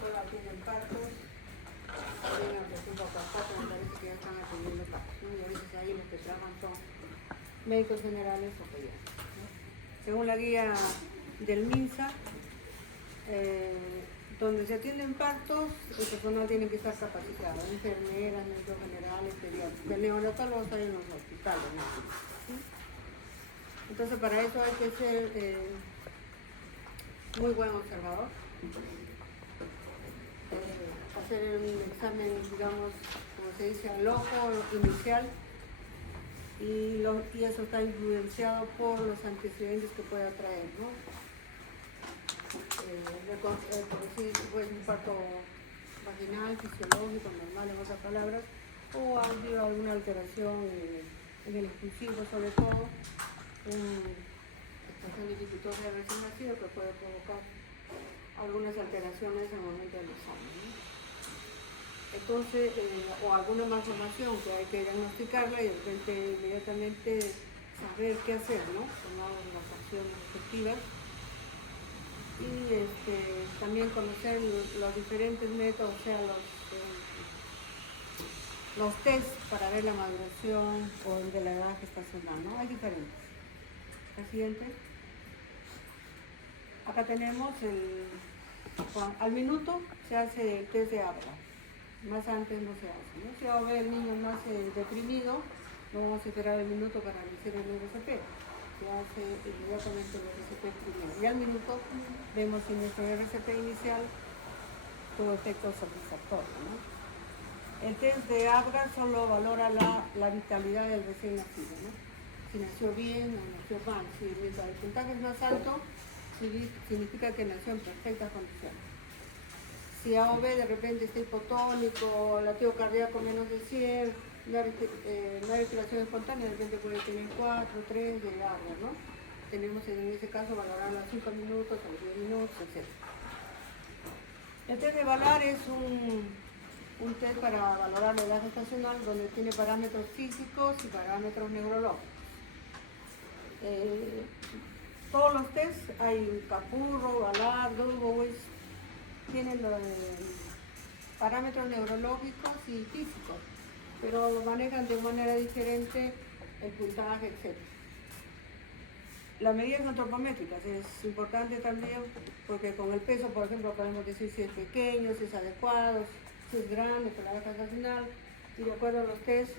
solo atienden partos, también recién poco a poco me parece que ya están atendiendo partos, ¿no? Y a veces ahí los que trabajan son médicos generales o pediatras, ¿no? Según la guía del MINSA, donde se atienden partos, el personal tiene que estar capacitado, enfermeras, médicos generales, pediatras. El neonatólogo está en los hospitales, ¿no? ¿Sí? Entonces para eso hay que ser muy buen observador, hacer un examen, digamos, como se dice, al ojo inicial, y eso está influenciado por los antecedentes que pueda traer, ¿no? Por decir, pues un parto vaginal, fisiológico, normal, en otras palabras, o ha habido alguna alteración en el expulsivo, sobre todo, estación dificultosa de recién nacido, que puede provocar algunas alteraciones en el momento del examen, ¿no? Entonces, o alguna malformación que hay que diagnosticarla y de repente inmediatamente saber qué hacer, ¿no? Tomar las acciones respectivas. Y también conocer los diferentes métodos, o sea, los test para ver la maduración o de la edad gestacional, ¿no? Hay diferentes. La siguiente. Acá tenemos al minuto se hace el test de Abraham. Más antes no se hace, ¿no? Si va a ver el niño más deprimido, no vamos a esperar el minuto para hacer el RCP. Se hace inmediatamente el RCP primero. Y al minuto vemos si nuestro RCP inicial tuvo efecto satisfactorio, ¿no? El test de Apgar solo valora la vitalidad del recién nacido, ¿no? Si nació bien o nació mal. Si mientras el puntaje es más alto, significa que nació en perfectas condiciones. Si A o B de repente está hipotónico, latido cardíaco menos de 100, no hay respiración espontánea, de repente puede tener 4, 3 de Apgar, ¿no? Tenemos en ese caso valorar a los 5 minutos, a los 10 minutos, etc. El test de VALAR es un test para valorar la edad gestacional donde tiene parámetros físicos y parámetros neurológicos. Todos los tests, hay Capurro, VALAR, Dubowitz, tienen los parámetros neurológicos y físicos, pero manejan de manera diferente el puntaje, etc. Las medidas antropométricas es importante también porque con el peso, por ejemplo, podemos decir si es pequeño, si es adecuado, si es grande para la edad gestacional, y de acuerdo a los test,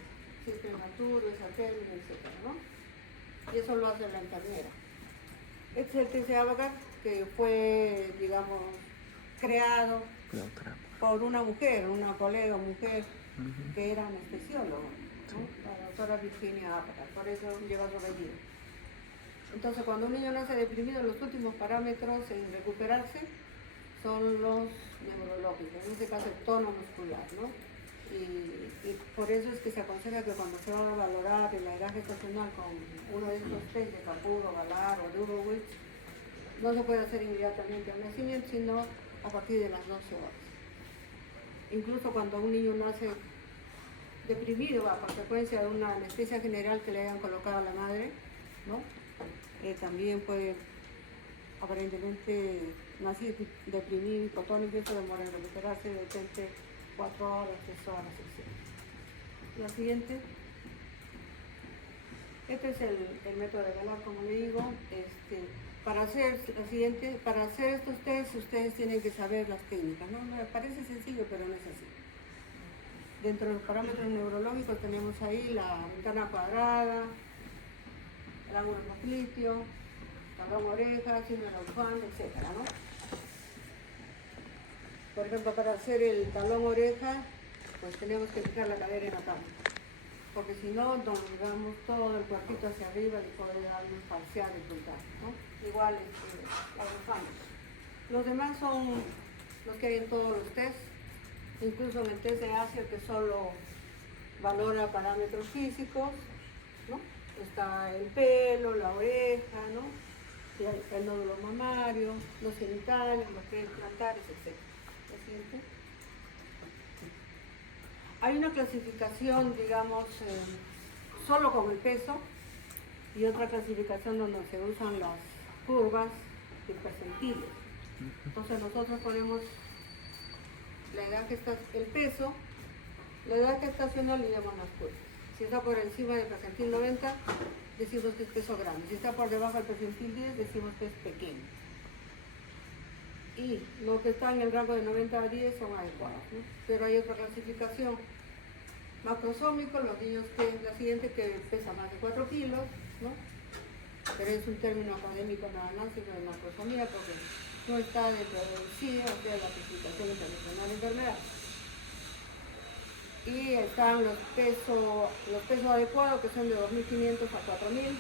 si es prematuro, es aférmico, etc., ¿no? Y eso lo hace la enfermera. Este es el test de Apgar que fue, digamos, creado por una mujer, una colega mujer, que era anestesióloga, ¿no? La doctora Virginia Apgar, por eso lleva su apellido. Entonces, cuando un niño nace deprimido, los últimos parámetros en recuperarse son los neurológicos, en este caso el tono muscular, ¿no? Y por eso es que se aconseja que cuando se va a valorar la edad gestacional con uno de estos test de Capurro, VALAR o Dubowitz, no se puede hacer inmediatamente al nacimiento, sino a partir de las 12 horas. Incluso cuando un niño nace deprimido a consecuencia de una anestesia general que le hayan colocado a la madre, ¿no? También puede aparentemente nacer deprimido, hipotónico, y eso demora en recuperarse de repente 4 horas, 3 horas, etc. La siguiente. Este es el método de VALAR, como le digo. Para hacer estos tests, ustedes tienen que saber las técnicas, ¿no? Me parece sencillo, pero no es así. Dentro de los parámetros neurológicos tenemos ahí la ventana cuadrada, el ángulo popliteo, talón oreja, síndrome de Longman, etc., ¿no? Por ejemplo, para hacer el talón oreja, pues tenemos que fijar la cadera en la cama, porque si no, doblegamos todo el cuerpito hacia arriba y puede darnos parcial el puntaje, ¿no? Igual la Longman. Los demás son los que hay en todos los tests, incluso en el test de Asia, que solo valora parámetros físicos, ¿no? Está el pelo, la oreja, ¿no? El nódulo mamario, los genitales, los plantares, etc. Hay una clasificación, digamos, solo con el peso, y otra clasificación donde se usan las curvas de percentiles. Entonces nosotros ponemos la edad el peso, la edad gestacional le llaman las curvas. Si está por encima del percentil 90, decimos que es peso grande. Si está por debajo del percentil 10, decimos que es pequeño. Y los que están en el rango de 90 a 10 son adecuados, ¿no? Pero hay otra clasificación. Macrosómico, los niños que es la siguiente, que pesa más de 4 kilos, ¿no? Pero es un término académico nada más, sino de macrosomía, porque no está dentro del CIE, o sea, la clasificación internacional de enfermedades. Y están los pesos adecuados, que son de 2.500 a 4.000.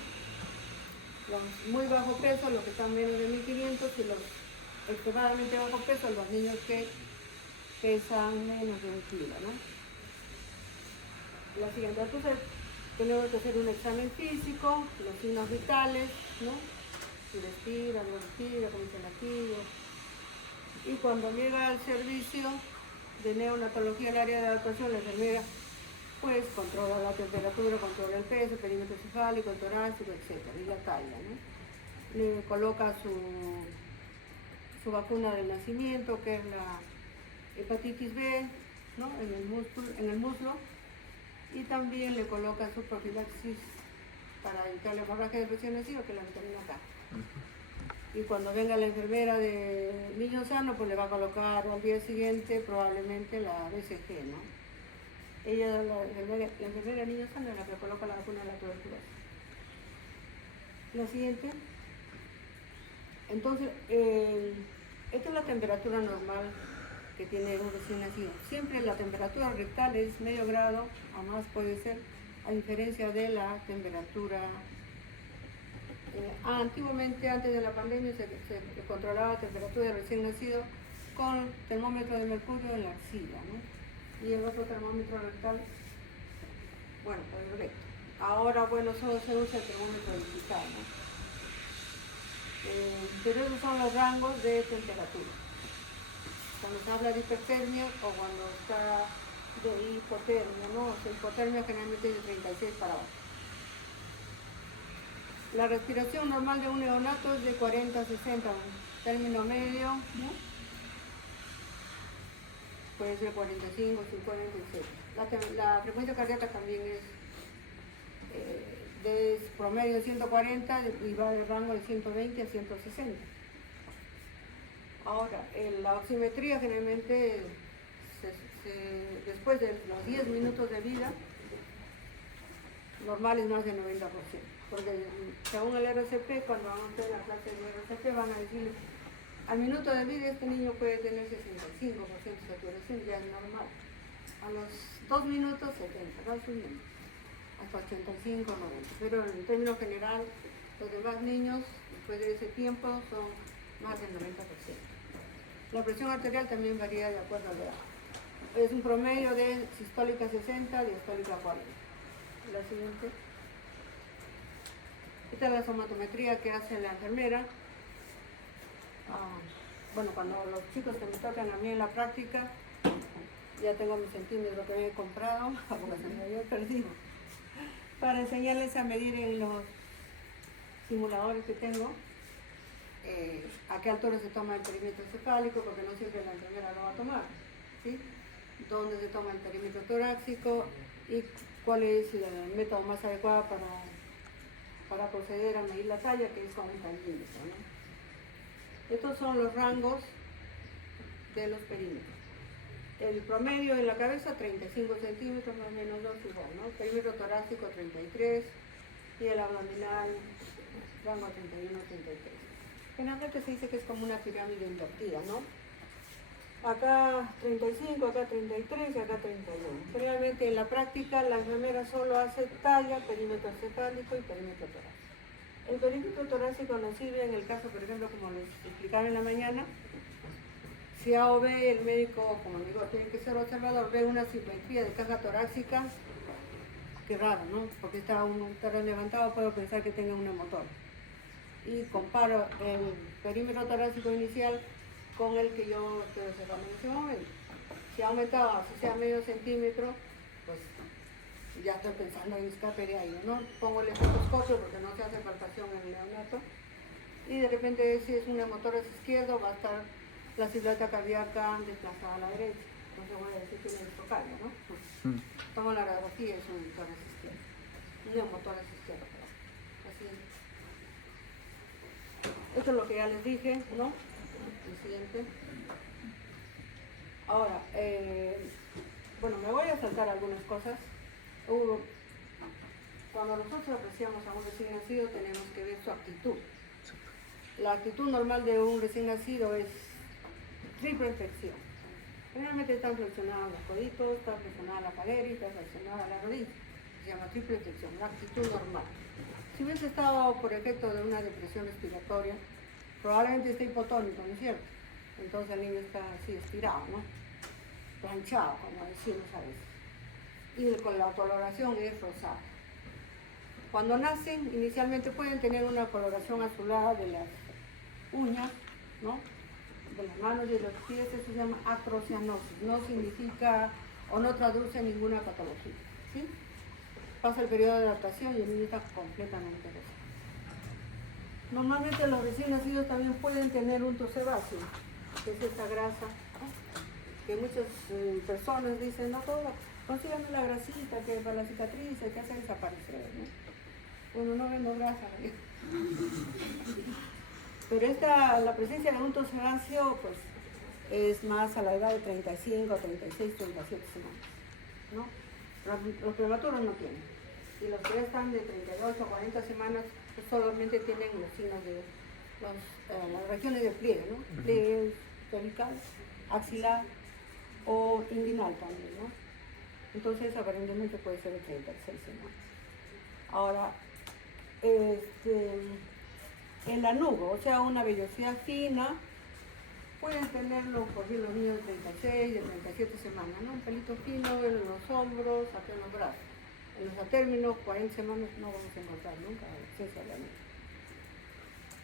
Los muy bajo peso, los que están menos de 1.500, y los extremadamente bajo peso, los niños que pesan menos de 1 kilo, ¿no? La siguiente, entonces tenemos que hacer un examen físico, los signos vitales, ¿no? Si respira, no respira, cómo se latido. Y cuando llega al servicio de neonatología al área de adaptación, la enfermera pues controla la temperatura, controla el peso, perímetro cefálico, el torácico, etc. Y la talla, ¿no? Le coloca su vacuna del nacimiento, que es la hepatitis B, ¿no? En el muslo, y también le coloca su profilaxis para evitar la hemorragia del recién nacido, que es la vitamina K. Y cuando venga la enfermera de niño sano, pues le va a colocar al día siguiente probablemente la BCG, ¿no? Ella, la enfermera de niño sano, es la que coloca la vacuna de la tuberculosis. La siguiente. Entonces, esta es la temperatura normal que tiene un recién nacido. Siempre la temperatura rectal es medio grado, a más puede ser, a diferencia de la temperatura. Antiguamente, antes de la pandemia, se controlaba la temperatura de recién nacido con termómetro de mercurio en la axila, ¿no? Y el otro termómetro rectal, bueno, por el recto. Ahora, bueno, solo se usa el termómetro digital, ¿no? Pero esos son los rangos de temperatura. Cuando se habla de hipertermia o cuando está de hipotermia, ¿no? O sea, hipotermia generalmente es de 36 para abajo. La respiración normal de un neonato es de 40 a 60, un término medio, ¿no? Puede ser 45, 50, etc. La frecuencia cardíaca también es de promedio de 140 y va del rango de 120 a 160. Ahora, la oximetría generalmente después de los 10 minutos de vida, normal es más del 90%. Porque según el RCP, cuando van a hacer la clase del RCP, van a decir, al minuto de vida este niño puede tener 65% de saturación, ya es normal. A los 2 minutos, 70, va subiendo, hasta 85, 90. Pero en términos general, los demás niños, después de ese tiempo, son más del 90%. La presión arterial también varía de acuerdo a la edad. Es un promedio de sistólica 60, diastólica 40. La siguiente. Esta es la somatometría que hace la enfermera. Bueno, cuando los chicos que me tocan a mí en la práctica, ya tengo mis centímetros que me he comprado, porque se me había perdido, para enseñarles a medir en los simuladores que tengo a qué altura se toma el perímetro cefálico, porque no siempre la enfermera lo va a tomar, ¿sí? Dónde se toma el perímetro torácico y cuál es el método más adecuado para proceder a medir la talla, que es con un milímetro, ¿no? Estos son los rangos de los perímetros. El promedio en la cabeza, 35 centímetros, más o menos 2 igual, ¿no? El perímetro torácico, 33, y el abdominal, rango 31, 33. Generalmente se dice que es como una pirámide invertida, ¿no? Acá 35, acá 33 y acá 31. Realmente en la práctica la enfermera solo hace talla, perímetro cefálico y perímetro torácico. El perímetro torácico nos sirve en el caso, por ejemplo, como les explicaba en la mañana, si A o B el médico, como digo, tiene que ser observador, ve una simetría de caja torácica, qué raro, ¿no? Porque está un terreno levantado, puedo pensar que tenga un motor. Y comparo el perímetro torácico inicial con el que yo estoy observando en ese momento. Si ha aumentado, así sea medio centímetro, pues ya estoy pensando en escape de aire, ¿no? Pongo el estetoscopio porque no se hace palpación en el neonato, y de repente si es un motor izquierdo va a estar la silueta cardíaca desplazada a la derecha. entonces voy a decir que tiene electrocardio, ¿no? Mm. Tomo la radiografía y es un tórax izquierdo. Un neumotórax izquierdo, perdón. Así es. Esto es lo que ya les dije, ¿no? El siguiente. Ahora, bueno, me voy a saltar algunas cosas. Cuando nosotros apreciamos a un recién nacido, tenemos que ver su actitud. La actitud normal de un recién nacido es triple flexión. Generalmente están flexionados los coditos, está flexionada la cadera y está flexionada la rodilla. Se llama triple flexión, la actitud normal. Si hubiese estado por efecto de una depresión respiratoria, probablemente esté hipotónico, ¿no es cierto? Entonces el niño está así estirado, ¿no? Planchado, como decimos a veces. Y con la coloración es rosada. Cuando nacen, inicialmente pueden tener una coloración azulada de las uñas, ¿no? De las manos y de los pies, eso se llama acrocianosis. No significa o no traduce ninguna patología, ¿sí? Pasa el periodo de adaptación y el niño está completamente rosado. Normalmente los recién nacidos también pueden tener unto sebáceo, que es esta grasa, ¿no? Que muchas personas dicen, no, todo, consíganme la grasita que para la cicatriz que hace desaparecer, ¿no? Bueno, no vendo grasa, ¿no? Pero la presencia de unto sebáceo, pues, es más a la edad de 35, 36, 37 semanas, ¿no? Los prematuros no tienen. Y los que están de 38 a 40 semanas, pues solamente tienen los signos de las regiones de pliegue, ¿no? Pliegue cervical, axilar o inguinal también, ¿no? Entonces, aparentemente puede ser de 36 semanas. Ahora, el anugo, o sea, una vellosidad fina, pueden tenerlo por ejemplo los niños de 36, de 37 semanas, ¿no? Un pelito fino en los hombros, acá en los brazos. En los atérminos, 40 semanas no vamos a encontrar nunca acceso al anugo.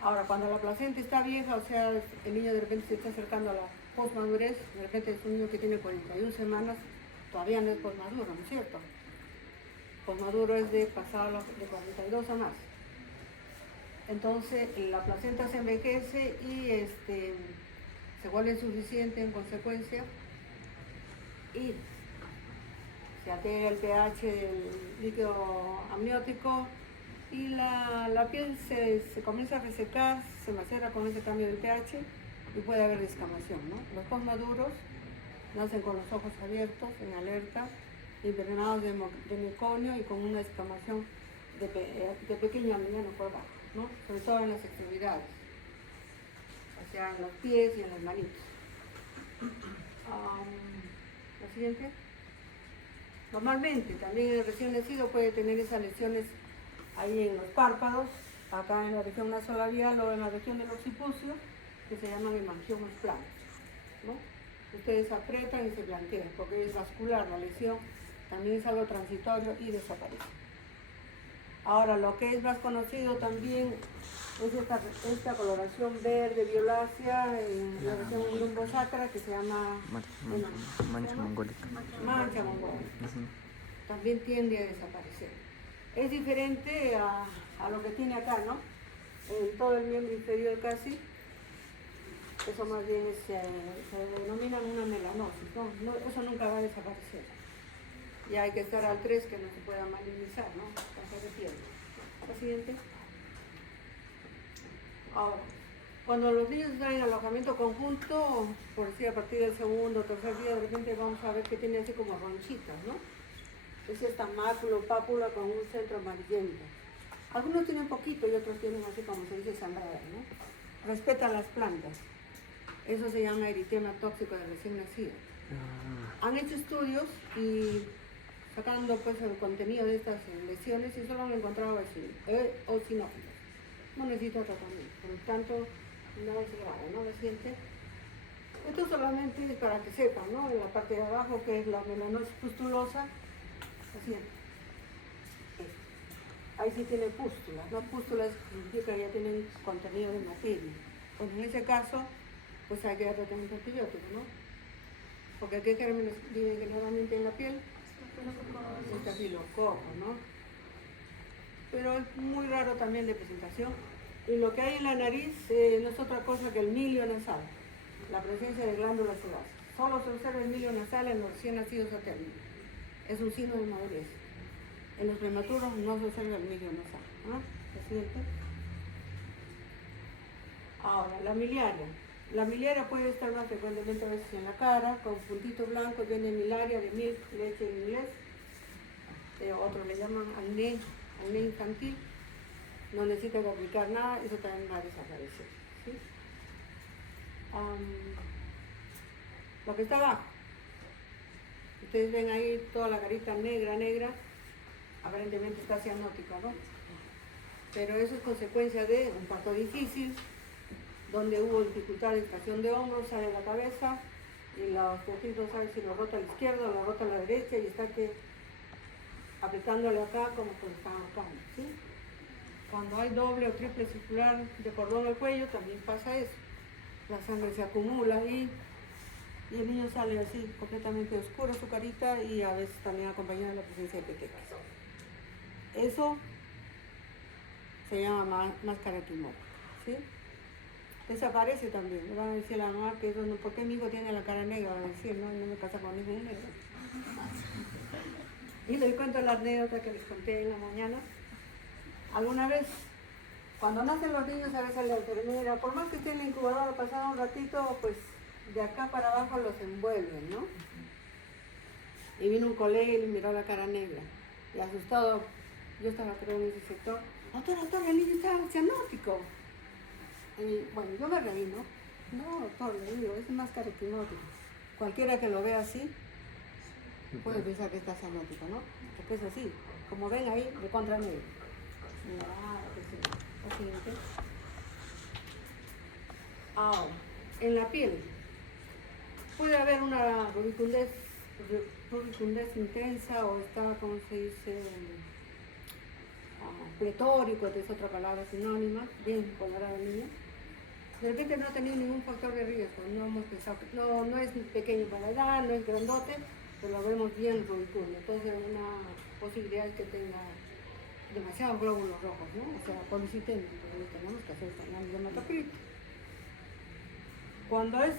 Ahora, cuando la placenta está vieja, o sea, el niño de repente se está acercando a la posmadurez, de repente es un niño que tiene 41 semanas, todavía no es posmaduro, ¿no es cierto? Posmaduro es de pasar de 42 a más. Entonces la placenta se envejece y se vuelve insuficiente en consecuencia y se altera el pH del líquido amniótico y la piel se comienza a resecar, se macera con ese cambio del pH y puede haber descamación, ¿no? Los posmaduros nacen con los ojos abiertos, en alerta, impregnados de meconio y con una descamación de pequeño a mediano por abajo, ¿no? Sobre todo en las extremidades, o sea, en los pies y en las manitos. La siguiente. Normalmente también el recién nacido puede tener esas lesiones ahí en los párpados, acá en la región nasolabial o en la región del occipucio, que se llaman hemangiomas planos, ¿no? Ustedes apretan y se blanquean, porque es vascular la lesión, también es algo transitorio y desaparece. Ahora, lo que es más conocido también es esta coloración verde violácea en la región lumbosacra que se llama mancha mongólica. Mancha mongólica. También tiende a desaparecer. Es diferente a lo que tiene acá, ¿no? En todo el miembro inferior casi. Eso más bien se denomina una melanosis, ¿no? Eso nunca va a desaparecer. Y hay que estar al 3 que no se pueda malinizar, ¿no? Cáncer de piel. La siguiente. Ahora, cuando los niños están en alojamiento conjunto, por decir a partir del segundo o tercer día, de repente vamos a ver que tiene así como ronchitas, ¿no? Es esta mácula o pápula con un centro amarillento. Algunos tienen poquito y otros tienen así como se dice sangrada, ¿no? Respetan las plantas. Eso se llama eritema tóxico de recién nacido. Han hecho estudios y sacando pues el contenido de estas lesiones y solo han encontrado eosinófilos. No necesita tratamiento, por lo tanto no es grave, ¿no? La siguiente. Esto solamente es para que sepan, ¿no? En la parte de abajo que es la melanosis pustulosa. La siguiente. Ahí sí tiene pústulas, ¿no? Pústulas significa que ya tienen contenido de materia. Pues en ese caso, pues hay que dar tratamiento antibiótico, ¿no? Porque ¿qué gérmenes viven generalmente en la piel? Estafilococo, ¿no? Pero es muy raro también de presentación. Y lo que hay en la nariz no es otra cosa que el milio nasal, la presencia de glándulas sebáceas. solo se observa el milio nasal en los recién nacidos a término. Es un signo de madurez. En los prematuros no se observa el milio nasal. ¿Ah? ¿Se siente? Ahora, la miliaria. La miliaria puede estar más frecuentemente a veces en la cara, con puntitos blancos, viene milaria de milk, leche en inglés. Otros le llaman acné infantil. No necesitan aplicar nada, eso también va a desaparecer. ¿Sí? Lo que está abajo. Ustedes ven ahí toda la carita negra, aparentemente está cianótica, ¿no? Pero eso es consecuencia de un parto difícil, donde hubo dificultad de extracción de hombros, sale la cabeza y los tejidos no saben si lo rota a la izquierda o lo rota a la derecha y está que apretándole acá como que lo están ahorcando, ¿sí? Cuando hay doble o triple circular de cordón al cuello también pasa eso. La sangre se acumula ahí y el niño sale así completamente oscuro su carita y a veces también acompañado de la presencia de petequias. Eso se llama máscara quimótica, ¿sí? Desaparece también. Le van a decir a la mamá que eso no, ¿por qué mi hijo tiene la cara negra? Van a decir, no me casa con ningún negro. Y les cuento la anécdota que les conté en la mañana. Alguna vez, cuando nacen los niños, a veces la enfermera, por más que esté en la incubadora, pasado un ratito, pues de acá para abajo los envuelven, ¿no? Y vino un colega y le miró la cara negra. Y asustado, yo estaba creo en ese sector, doctor, el niño está cianótico. Y bueno, yo me reí, ¿no? No, doctor, le digo, es máscara quimótica. Cualquiera que lo vea así, puede pensar que está cianótico, ¿no? Porque es así, como ven ahí, de contra negro. Lo siguiente. Ahora, en la piel puede haber una rubicundez intensa o está, como se dice, pletórico, que es otra palabra sinónima, bien colorado el niño. De repente no ha tenido ningún factor de riesgo, no hemos pensado que no es pequeño para la edad, no es grandote, pero lo vemos bien rubicundo. Entonces una posibilidad es que tenga demasiados glóbulos rojos, ¿no? O sea, policitemia, porque tenemos que hacer análisis de hematocrito. Cuando es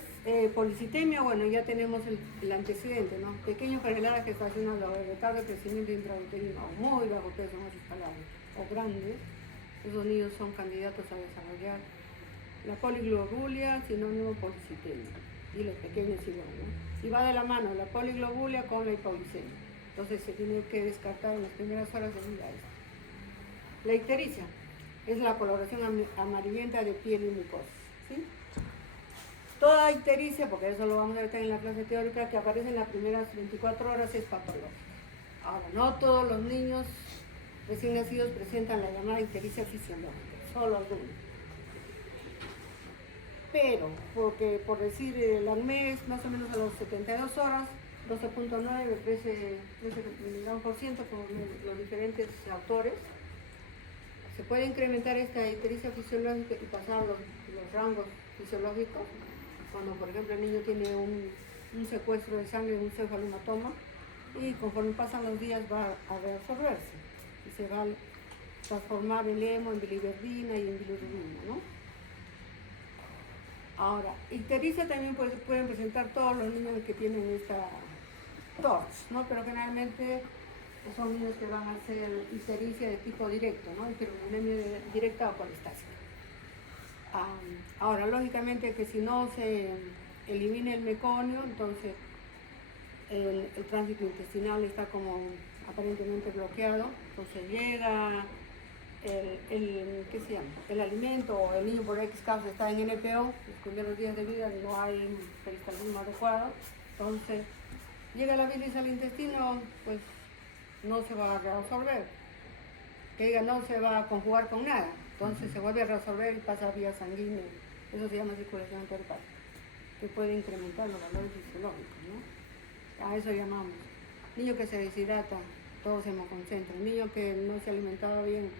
policitemia, bueno, ya tenemos el antecedente, ¿no? Pequeño para la gestacional o retardo de crecimiento intrauterino, o muy bajo peso, en otras palabras, o grandes, esos niños son candidatos a desarrollar la poliglobulia, sinónimo policitemia, y los pequeños igual, ¿no? Y va de la mano la poliglobulia con la hipoglicemia. Entonces se tiene que descartar en las primeras horas de vida esto. La ictericia es la coloración amarillenta de piel y mucosa, ¿sí? Toda ictericia, porque eso lo vamos a ver en la clase teórica, que aparece en las primeras 24 horas es patológica. Ahora, no todos los niños recién nacidos presentan la llamada ictericia fisiológica, solo algunos. Pero, porque por decir el acné es más o menos a las 72 horas, 12.9, 13 miligramos por ciento por los diferentes autores. Se puede incrementar esta ictericia fisiológica y pasar los rangos fisiológicos, cuando por ejemplo el niño tiene un secuestro de sangre, un cefalohematoma, y conforme pasan los días va a reabsorberse y se va a transformar el hemo en biliverdina y en bilirrubina, ¿no? Ahora, ictericia también pueden presentar todos los niños que tienen esta TORCH, ¿no? Pero generalmente son niños que van a hacer ictericia de tipo directo, ¿no? Hiperuremia directa o colestásica. Ahora, lógicamente que si no se elimina el meconio, entonces el tránsito intestinal está como aparentemente bloqueado, entonces llega ¿qué se llama? El alimento o el niño por X causa está en NPO, los primeros días de vida no hay peristaltismo adecuado, entonces llega la bilis al intestino, pues no se va a reabsorber, que diga no se va a conjugar con nada, entonces se vuelve a reabsorber y pasa a vía sanguínea, eso se llama circulación enteropática, que puede incrementar los valores fisiológicos, ¿no? A eso llamamos. Niño que se deshidrata, todo se hemoconcentra, niño que no se alimentaba bien,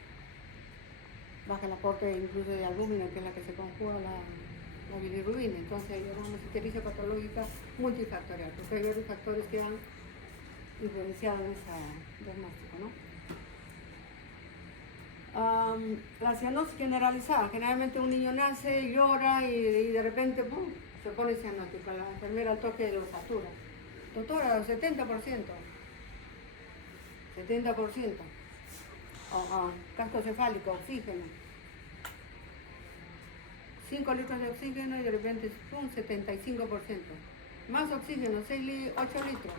baja el aporte incluso de albúmina, que es la que se conjuga la bilirrubina, entonces llamamos ictericia patológica multifactorial, porque hay varios factores que han influenciado en ese diagnóstico, ¿no? La cianosis generalizada, generalmente un niño nace, llora y de repente ¡pum!, se pone cianótico, la enfermera al toque lo satura. Doctora, 70%. 70%. Casco cefálico, oxígeno. 5 litros de oxígeno y de repente un 75%. Más oxígeno, 8 litros,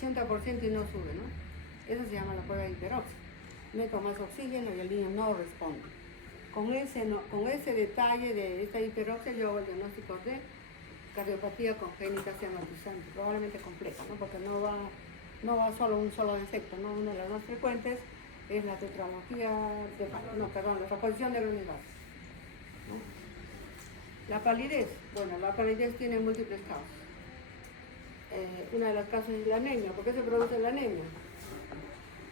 80% y no sube, ¿no? Eso se llama la prueba de hiperoxia. Meto más oxígeno y el niño no responde. Con ese detalle de esta hiperoxia yo hago el diagnóstico de cardiopatía congénita cianotizante, probablemente compleja, ¿no? Porque no va solo un solo defecto, ¿no? Una de las más frecuentes es la tetralogía la reposición de granulares, ¿no? La palidez, bueno, la palidez tiene múltiples causas. Una de las causas es la anemia. ¿Por qué se produce la anemia?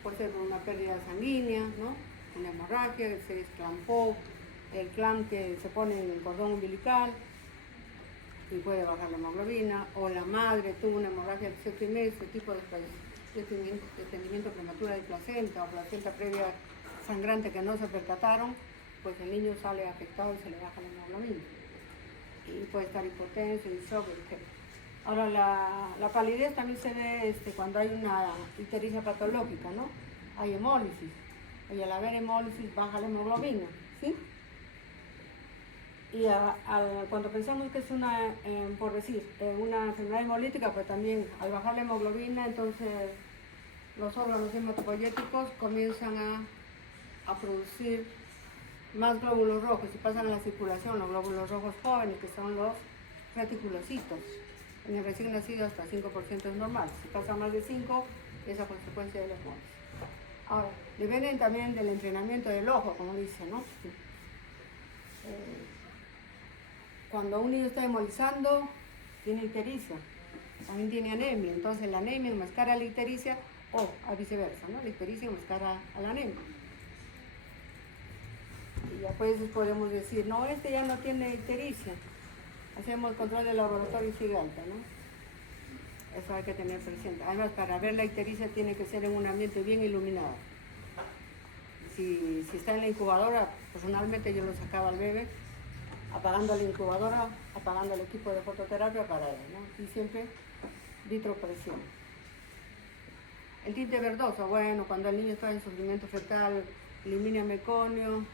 Puede ser por una pérdida sanguínea, ¿no? Una hemorragia, se desclampó, el clamp que se pone en el cordón umbilical y puede bajar la hemoglobina, o la madre tuvo una hemorragia de 7 meses, tipo de desprendimiento prematuro de placenta o placenta previa sangrante que no se percataron, pues el niño sale afectado y se le baja la hemoglobina. Y puede estar hipotenso, shock, etc. Ahora, la palidez también se ve cuando hay una ictericia patológica, ¿no? Hay hemólisis, y al haber hemólisis baja la hemoglobina, ¿sí? Y cuando pensamos que es una enfermedad hemolítica, pues también al bajar la hemoglobina, entonces los órganos hematopoyéticos comienzan a producir más glóbulos rojos y pasan a la circulación los glóbulos rojos jóvenes, que son los reticulocitos. En el recién nacido hasta 5% es normal. Si pasa más de 5, es a consecuencia de los hemólisis. Ahora, dependen también del entrenamiento del ojo, como dice, ¿no? Cuando un niño está hemolizando, tiene ictericia, también tiene anemia. Entonces la anemia enmascara la ictericia o a viceversa, ¿no? La ictericia enmascara a la anemia. Y ya pues podemos decir, no, ya no tiene ictericia. Hacemos control de laboratorio y sigue alta, ¿no? Eso hay que tener presente. Además, para ver la ictericia tiene que ser en un ambiente bien iluminado. Si está en la incubadora, personalmente yo lo sacaba al bebé, apagando la incubadora, apagando el equipo de fototerapia para él, ¿no? Y siempre vitropresión. El tinte verdoso, bueno, cuando el niño está en sufrimiento fetal, elimina meconio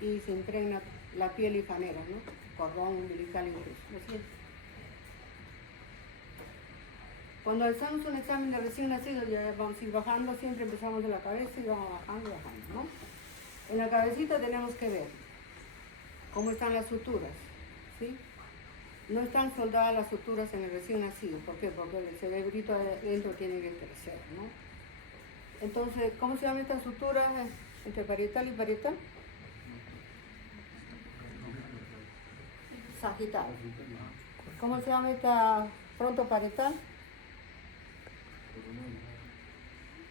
y se impregna la piel y fanera, ¿no? Cordón umbilical incluso, ¿no es cierto? Cuando hacemos un examen de recién nacido, ya vamos a ir bajando, siempre empezamos de la cabeza y vamos bajando, ¿no? En la cabecita tenemos que ver cómo están las suturas, ¿sí? No están soldadas las suturas en el recién nacido. ¿Por qué? Porque el cerebrito adentro tiene que crecer, ¿no? Entonces, ¿cómo se llama esta sutura entre parietal y parietal? Sagital. ¿Cómo se llama esta frontoparietal?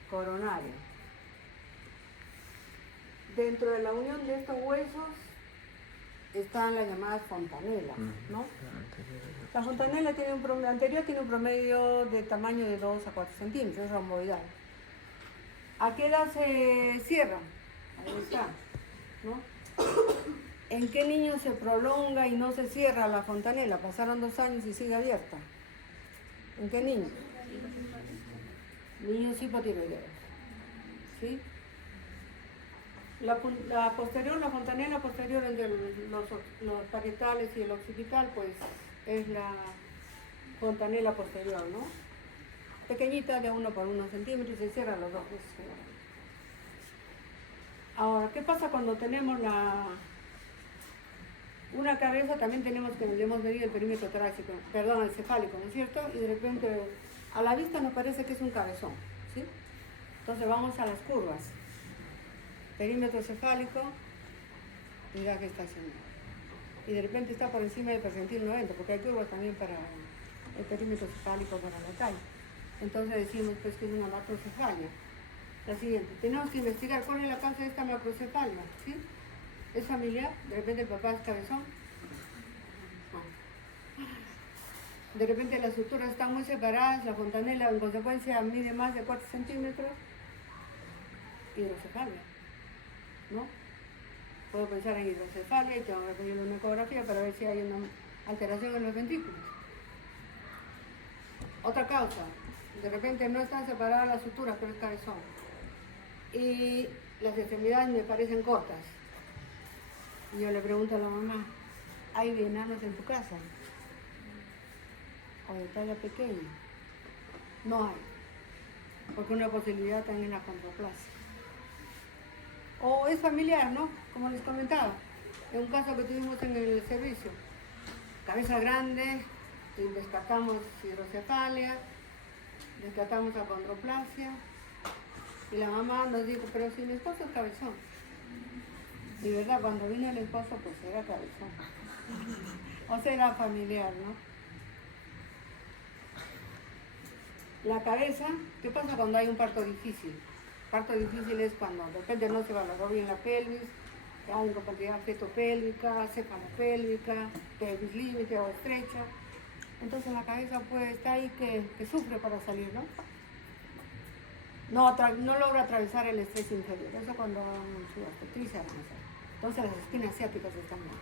Coronaria. Dentro de la unión de estos huesos están las llamadas fontanelas, ¿no? La fontanela anterior tiene un promedio de tamaño de 2 a 4 centímetros, es romboidal. ¿A qué edad se cierra? Ahí está, ¿no? ¿En qué niño se prolonga y no se cierra la fontanela? Pasaron 2 años y sigue abierta. ¿En qué niño? Niños hipotiroideos, ¿sí? La fontanela posterior entre los parietales y el occipital, pues es la fontanela posterior, ¿no? Pequeñita, de 1 por 1 centímetro, se cierran los dos. Ahora, ¿qué pasa cuando tenemos una cabeza? También tenemos que debemos medir el perímetro torácico, el cefálico, ¿no es cierto? Y de repente a la vista nos parece que es un cabezón, ¿sí? Entonces vamos a las curvas. Perímetro cefálico, mira que está haciendo. Y de repente está por encima del percentil 90, porque hay curvas también para el perímetro cefálico para la calle. Entonces decimos pues que es una macrocefalia. La siguiente, tenemos que investigar cuál es la causa de esta macrocefalia, ¿sí? ¿Es familiar? De repente el papá es cabezón. De repente las suturas están muy separadas, la fontanela en consecuencia mide más de 4 centímetros. Hidrocefalia, ¿no? Puedo pensar en hidrocefalia y tengo que pedir una ecografía para ver si hay alteración en los ventrículos. Otra causa, de repente no están separadas las suturas, pero es cabezón. Y las extremidades me parecen cortas. Y yo le pregunto a la mamá, ¿hay enanos en tu casa? ¿O de talla pequeña? No hay, porque una posibilidad también es la controplasia. O es familiar, ¿no? Como les comentaba, en un caso que tuvimos en el servicio, cabeza grande, y descartamos hidrocefalia, descartamos acondroplasia, y la mamá nos dijo, pero si mi esposo es cabezón. Y verdad, cuando vino el esposo, pues era cabezón. O sea, era familiar, ¿no? La cabeza, ¿qué pasa cuando hay un parto difícil? Parto difícil es cuando de repente no se valoró bien la pelvis, hay incompatibilidad fetopélvica, cefalopélvica, pelvis límite o estrecha. Entonces la cabeza puede estar ahí que sufre para salir, ¿no? No logra atravesar el estrés inferior. Eso cuando su obstetricia avanza. Entonces las espinas ciáticas están mal.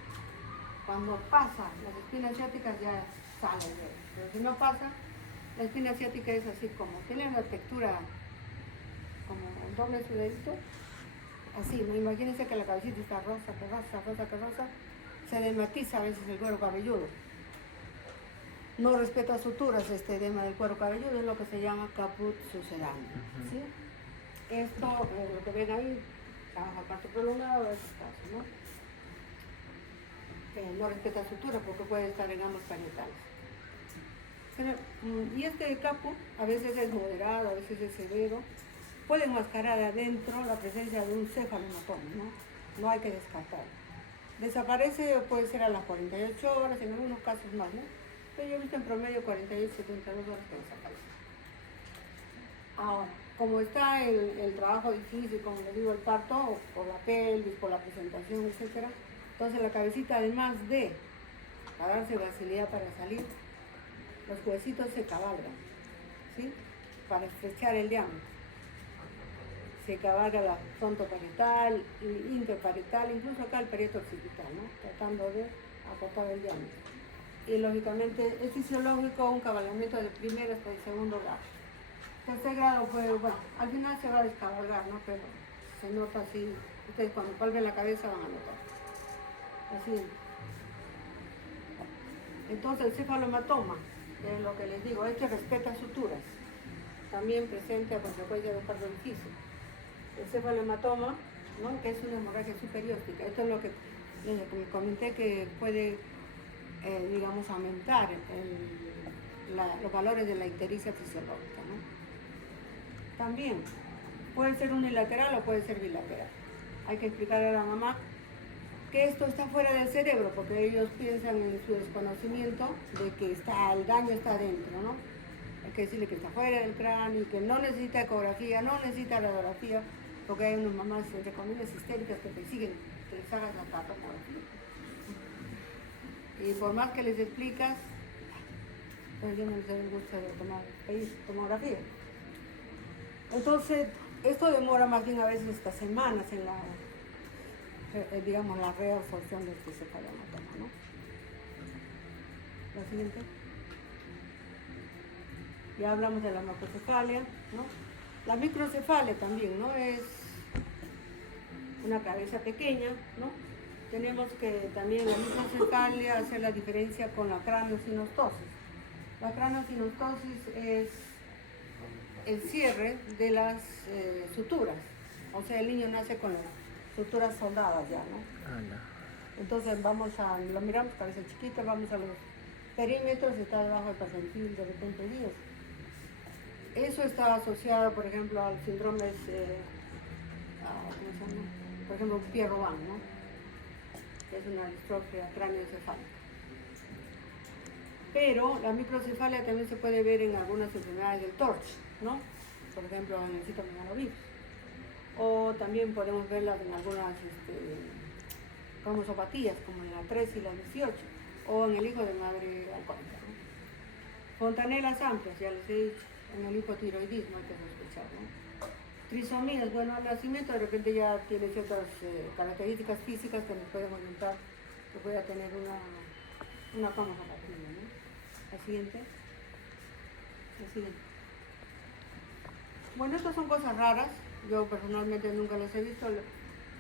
Cuando pasa, las espinas ciáticas ya salen de él. Pero si no pasa, la espina ciática es así como, tiene una textura como un doble sudadito. Así, ¿no? Imagínense que la cabecita está rosa, que rosa. Se edematiza a veces el cuero cabelludo. No respeta suturas este edema del cuero cabelludo, es lo que se llama caput sucedáneo. ¿Sí? Esto, lo que ven ahí, trabaja parto prolongado, es el caso, ¿no? No respeta suturas porque puede estar en ambos parietales. Y este caput a veces es moderado, a veces es severo. Puede enmascarar adentro la presencia de un cefalomatoma, ¿no? No hay que descartarlo. Desaparece, puede ser a las 48 horas, en algunos casos más, ¿no? Pero yo he visto en promedio 48, 72 horas que desaparece. Ahora, como está el trabajo difícil, como les digo, el parto, por la pelvis, por la presentación, etc., entonces la cabecita, además de darse facilidad para salir, los huesitos se cabalgan, ¿sí? Para estrechar el diámetro. Se cabalga la frontoparietal, interparietal, incluso acá el parieto occipital, ¿no? Tratando de acortar el diámetro. Y lógicamente es fisiológico un cabalgamiento de primer hasta el segundo grado. Tercer grado, pues bueno, al final se va a descabalgar, ¿no? Pero se nota así, ustedes cuando palpen la cabeza van a notar. Así. Entonces el cefalomatoma, que es lo que les digo, este respeta suturas, también presente a consecuencia de un parto difícil. El cefalomatoma, ¿no? Que es una hemorragia superióstica, esto es lo que les comenté que puede, digamos, aumentar los valores de la ictericia fisiológica, ¿no? También puede ser unilateral o puede ser bilateral. Hay que explicarle a la mamá que esto está fuera del cerebro, porque ellos piensan en su desconocimiento de que el daño está dentro, ¿no? Hay que decirle que está fuera del cráneo y que no necesita ecografía, no necesita radiografía, porque hay unas mamás, entre comillas, histéricas que te siguen, que les hagas la tomografía. Y por más que les explicas, pues yo no les doy el gusto de pedir tomografía. Entonces, esto demora más bien a veces hasta semanas en la, digamos, la reabsorción de este cefalomatoma, ¿no? La siguiente. Ya hablamos de la macrocefalia, ¿no? La microcefalia también, ¿no? Es una cabeza pequeña, ¿no? Tenemos que también la microcefalia hacer la diferencia con la craneosinostosis. La craneosinostosis es el cierre de las suturas, o sea, el niño nace con las suturas soldadas ya, ¿no? Entonces lo miramos, cabeza chiquita, vamos a los perímetros, está debajo del percentil de repente 10. Eso está asociado, por ejemplo, al síndrome, ¿cómo se llama? Por ejemplo, Pierre-Robin, ¿no? Que es una distrofia craneoencefálica. Pero la microcefalia también se puede ver en algunas enfermedades del TORCH, ¿no? Por ejemplo, en el citomegalovirus. O también podemos verlas en algunas cromosopatías, como en la 3 y la 18, o en el hijo de madre alcohólica, ¿no? Fontanelas amplias, ya les he dicho, en el hipotiroidismo hay que sospechar, ¿no? Trisomías, bueno, al nacimiento de repente ya tiene ciertas características físicas que nos pueden orientar que pueda tener una cama zapatilla, ¿no? La siguiente. La siguiente. Bueno, estas son cosas raras. Yo personalmente nunca las he visto.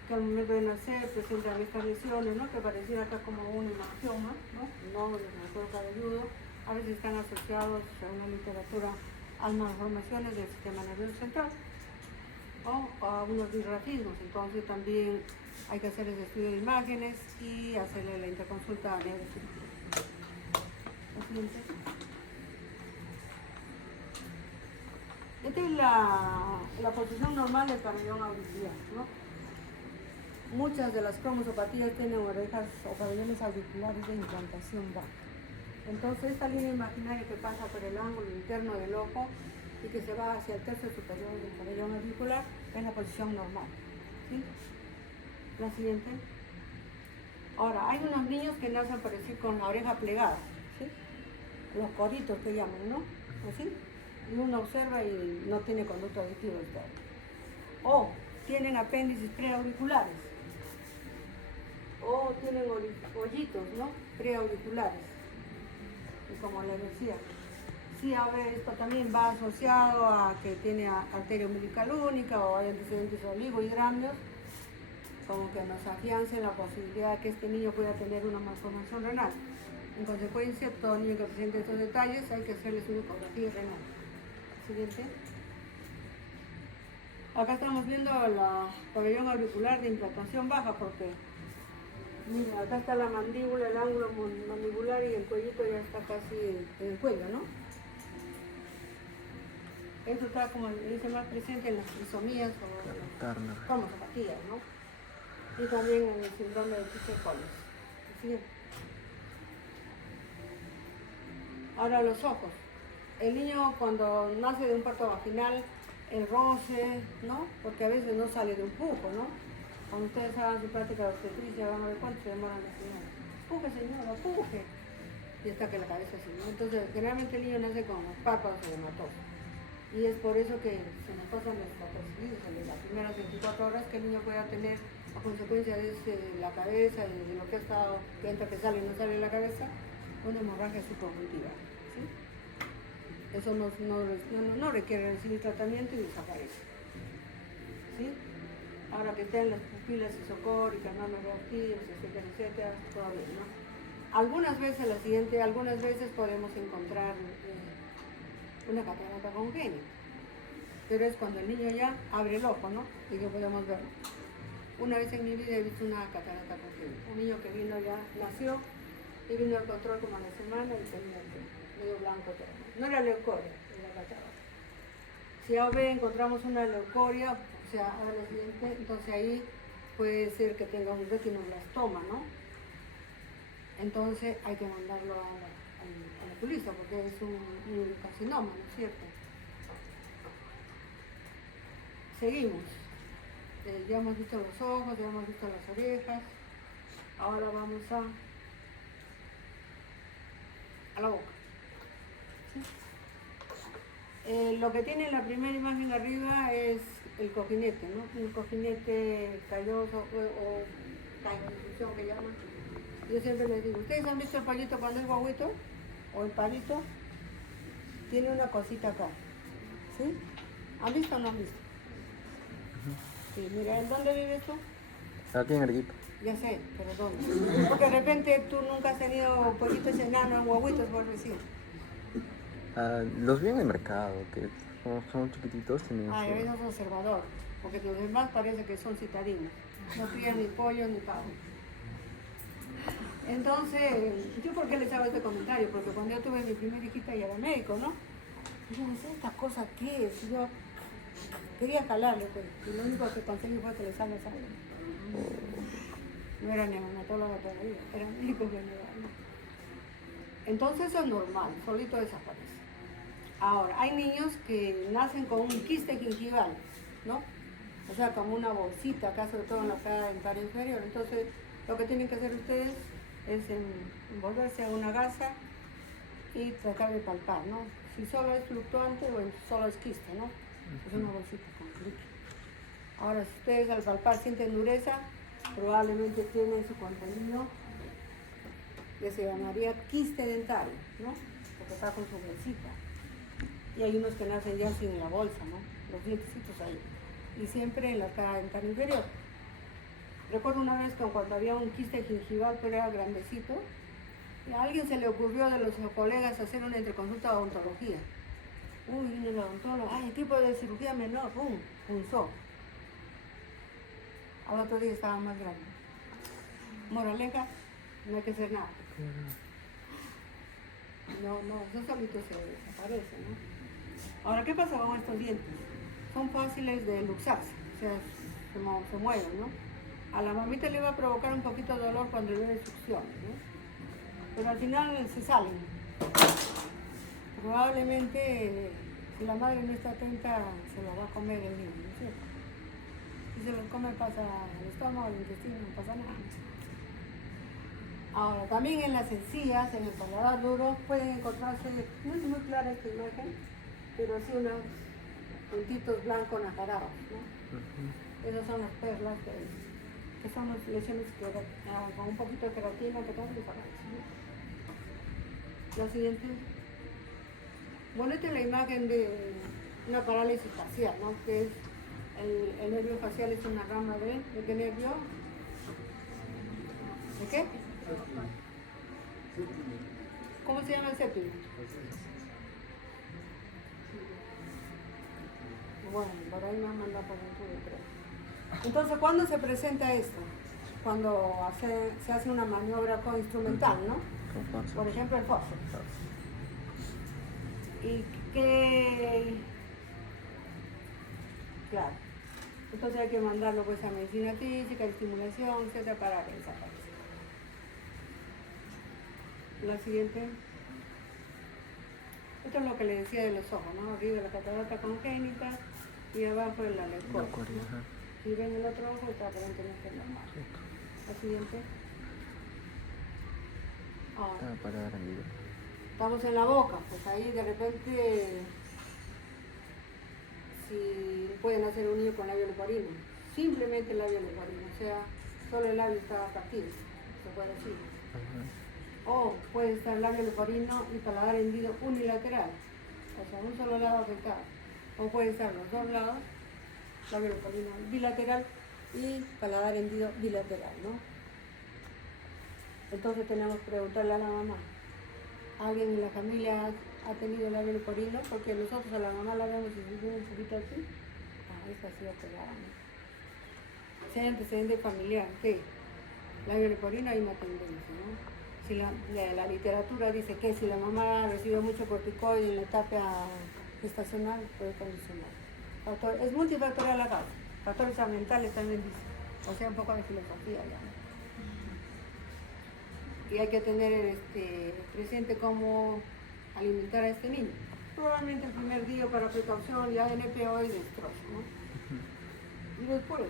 Que al momento de nacer presentan estas lesiones, ¿no? Que pareciera acá como un hemangioma, ¿no? No les cuero cabelludo. A veces están asociados, según la literatura, a malformaciones del sistema nervioso central o a unos disratismos. Entonces también hay que hacer el estudio de imágenes y hacerle la interconsulta a neurocirugía. La siguiente. Esta es la posición normal del pabellón auricular, ¿no? Muchas de las cromosopatías tienen orejas o pabellones auriculares de implantación baja. Entonces esta línea imaginaria que pasa por el ángulo interno del ojo y que se va hacia el tercio superior del pabellón auricular es la posición normal, ¿sí? La siguiente. Ahora, hay unos niños que nacen por decir con la oreja plegada, ¿sí? Los coritos que llaman, ¿no? Así. Y uno observa y no tiene conducto auditivo externo. O tienen apéndices preauriculares. O tienen hoyitos, ¿no? Preauriculares. Y como les decía, sí, a ver, esto también va asociado a que tiene arteria umbilical única o hay antecedentes oligohidrámeos, como que nos afiancen la posibilidad de que este niño pueda tener una malformación renal. En consecuencia, todo niño que presente estos detalles hay que hacerle su ecografía renal. Siguiente. Acá estamos viendo la pabellón auricular de implantación baja porque, mira, acá está la mandíbula, el ángulo mandibular y el cuellito ya está casi en el cuello, ¿no? Esto está, como dice, más presente en las trisomías o como zapatillas, ¿no? Y también en el síndrome de Fischer-Collins. Siguiente. Ahora los ojos. El niño cuando nace de un parto vaginal, el roce, ¿no? Porque a veces no sale de un pujo, ¿no? Cuando ustedes hagan su práctica de obstetricia van a ver cuánto se demoran las señoras. Puje, señora, puje. Y hasta que la cabeza así, ¿no? Entonces, generalmente el niño nace con los párpados edematosos. Y es por eso que se nos pasan los desapercibidos en las primeras 24 horas que el niño pueda tener, a consecuencia de la cabeza y de lo que ha estado, que entra, que sale y no sale de la cabeza, una hemorragia subconjuntiva, ¿sí? Eso no requiere recibir tratamiento y desaparece, ¿sí? Ahora que estén las pupilas isocóricas, no reactivas, etcétera, etcétera, todo bien, ¿no? Algunas veces podemos encontrar una catarata congénita, pero es cuando el niño ya abre el ojo, ¿no? Y que podemos verlo. Una vez en mi vida he visto una catarata congénita, un niño que vino ya, nació y vino al control como a la semana y tenía medio blanco todo. No era leucoria, era catarata. Si a ver encontramos una leucoria, o sea, ahora la siguiente, entonces ahí puede ser que tenga un retinoblastoma, ¿no? Entonces hay que mandarlo al oculista porque es un carcinoma, ¿no es cierto? Seguimos. Ya hemos visto los ojos, ya hemos visto las orejas. Ahora vamos a la boca. ¿Sí? Lo que tiene la primera imagen arriba es el cojinete, ¿no? Un cojinete calloso o calloso que llaman. Yo siempre les digo, ¿ustedes han visto el palito cuando es guaguito? ¿O el palito? Tiene una cosita acá. ¿Sí? ¿Han visto o no han visto? Sí, mira, ¿en dónde vives tú? Aquí en Arequipa. Ya sé, pero ¿dónde? Porque de repente tú nunca has tenido pollitos enanos, guaguitos, por decir. Los vi en el mercado, que son chiquititos. Ah, eres un observador, porque los demás parece que son citadinos. No crían ni pollo ni pavo. Entonces, ¿yo por qué les hago este comentario? Porque cuando yo tuve mi primera hijita ya era médico, ¿no? Y yo decía, ¿esta cosa qué es? Yo quería jalarle, pues, y lo único que conseguí fue que le salga sangre. No era neonatóloga todavía, era médico general. Entonces eso es normal, solito desaparece. Ahora, hay niños que nacen con un quiste gingival, ¿no? O sea, como una bolsita, acá sobre todo en la cara dentaria inferior. Entonces, lo que tienen que hacer ustedes es envolverse a una gasa y tratar de palpar, ¿no? Si solo es fluctuante o solo es quiste, ¿no? Es una bolsita con líquido. Ahora, si ustedes al palpar sienten dureza, probablemente tienen su contenido que se llamaría quiste dental, ¿no? Porque está con su bolsita. Y hay unos que nacen ya sin la bolsa, ¿no? Los dientecitos ahí. Y siempre en la cara dental inferior. Recuerdo una vez que cuando había un quiste gingival, pero era grandecito, y a alguien se le ocurrió de los colegas hacer una entreconsulta de odontología. Uy, vino el odontólogo, ay, tipo de cirugía menor, pum, punzó. Al otro día estaba más grande. Moraleja, no hay que hacer nada. No, eso solito se desaparece, ¿no? Ahora, ¿qué pasa con estos dientes? Son fáciles de luxarse, o sea, se mueven, ¿no? A la mamita le va a provocar un poquito de dolor cuando le dé succión, ¿no? Pero al final se salen. Probablemente, si la madre no está atenta, se la va a comer el niño, ¿no es cierto? Si se lo come pasa al estómago, al intestino, no pasa nada. Ahora, también en las encías, en el paladar duro, pueden encontrarse, no es muy clara esta imagen, pero sí unos puntitos blancos nacarados, ¿no? Esas son las perlas que son las lesiones con un poquito de queratina que también desaparecen, ¿no? La siguiente. Bueno, esta es la imagen de una parálisis facial, ¿no? Que es el nervio facial es una rama ¿de qué nervio? ¿De qué? ¿Cómo se llama el séptimo? Bueno, por ahí me han mandado por un tubo, creo. Entonces, ¿cuándo se presenta esto? Cuando se hace una maniobra con instrumental, ¿no? Por ejemplo, el fósforo. Y que... Claro. Entonces hay que mandarlo pues a medicina física, estimulación, etcétera, para que desaparezca. La siguiente. Esto es lo que le decía de los ojos, ¿no? Arriba la catarata congénita y abajo el alercón, ¿no? Y ven el otro ojo, está aparentemente normal. La siguiente. Ahora. Estamos en la boca, pues ahí de repente si pueden hacer un niño con labio leporino, simplemente el labio leporino, o sea, solo el labio estaba partido, se puede decir. O puede estar labio leporino y paladar hendido unilateral, o sea, un solo lado afectado. O puede estar los dos lados, labio leporino bilateral y paladar hendido bilateral, ¿no? Entonces tenemos que preguntarle a la mamá, ¿alguien en la familia ha tenido labio leporino? Porque nosotros a la mamá la vemos y se ve un poquito así. Esta ha sido pegada, ¿no? Si hay antecedente familiar, ¿qué? Labio leporino hay una tendencia, ¿no? Si la literatura dice que si la mamá recibe mucho corticoide en la etapa gestacional, puede condicionar. Es multifactorial la causa. Factores ambientales también dice. O sea, un poco de filosofía ya, ¿no? Y hay que tener presente cómo alimentar a este niño. Probablemente el primer día para precaución ya NPO y destrozo, ¿no? Y después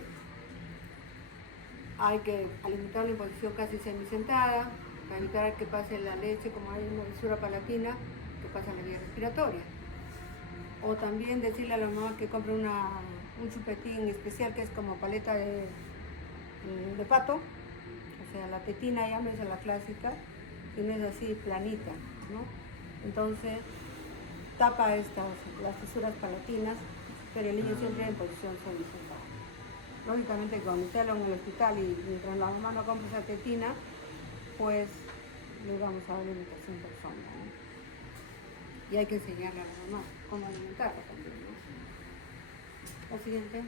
hay que alimentarlo en posición casi semisentada para evitar que pase la leche, como hay una fisura palatina, que pasa en la vía respiratoria. O también decirle a la mamá que compre un chupetín especial que es como paleta de pato. O sea, la tetina ya no es la clásica, sino es así planita, ¿no? Entonces, tapa las fisuras palatinas, pero el niño siempre en posición semisentada. Lógicamente, cuando esté en el hospital y mientras la mamá no compre esa tetina, pues le vamos a dar alimentación por sonda, ¿no? Y hay que enseñarle a la mamá cómo alimentarla también, ¿no? La siguiente.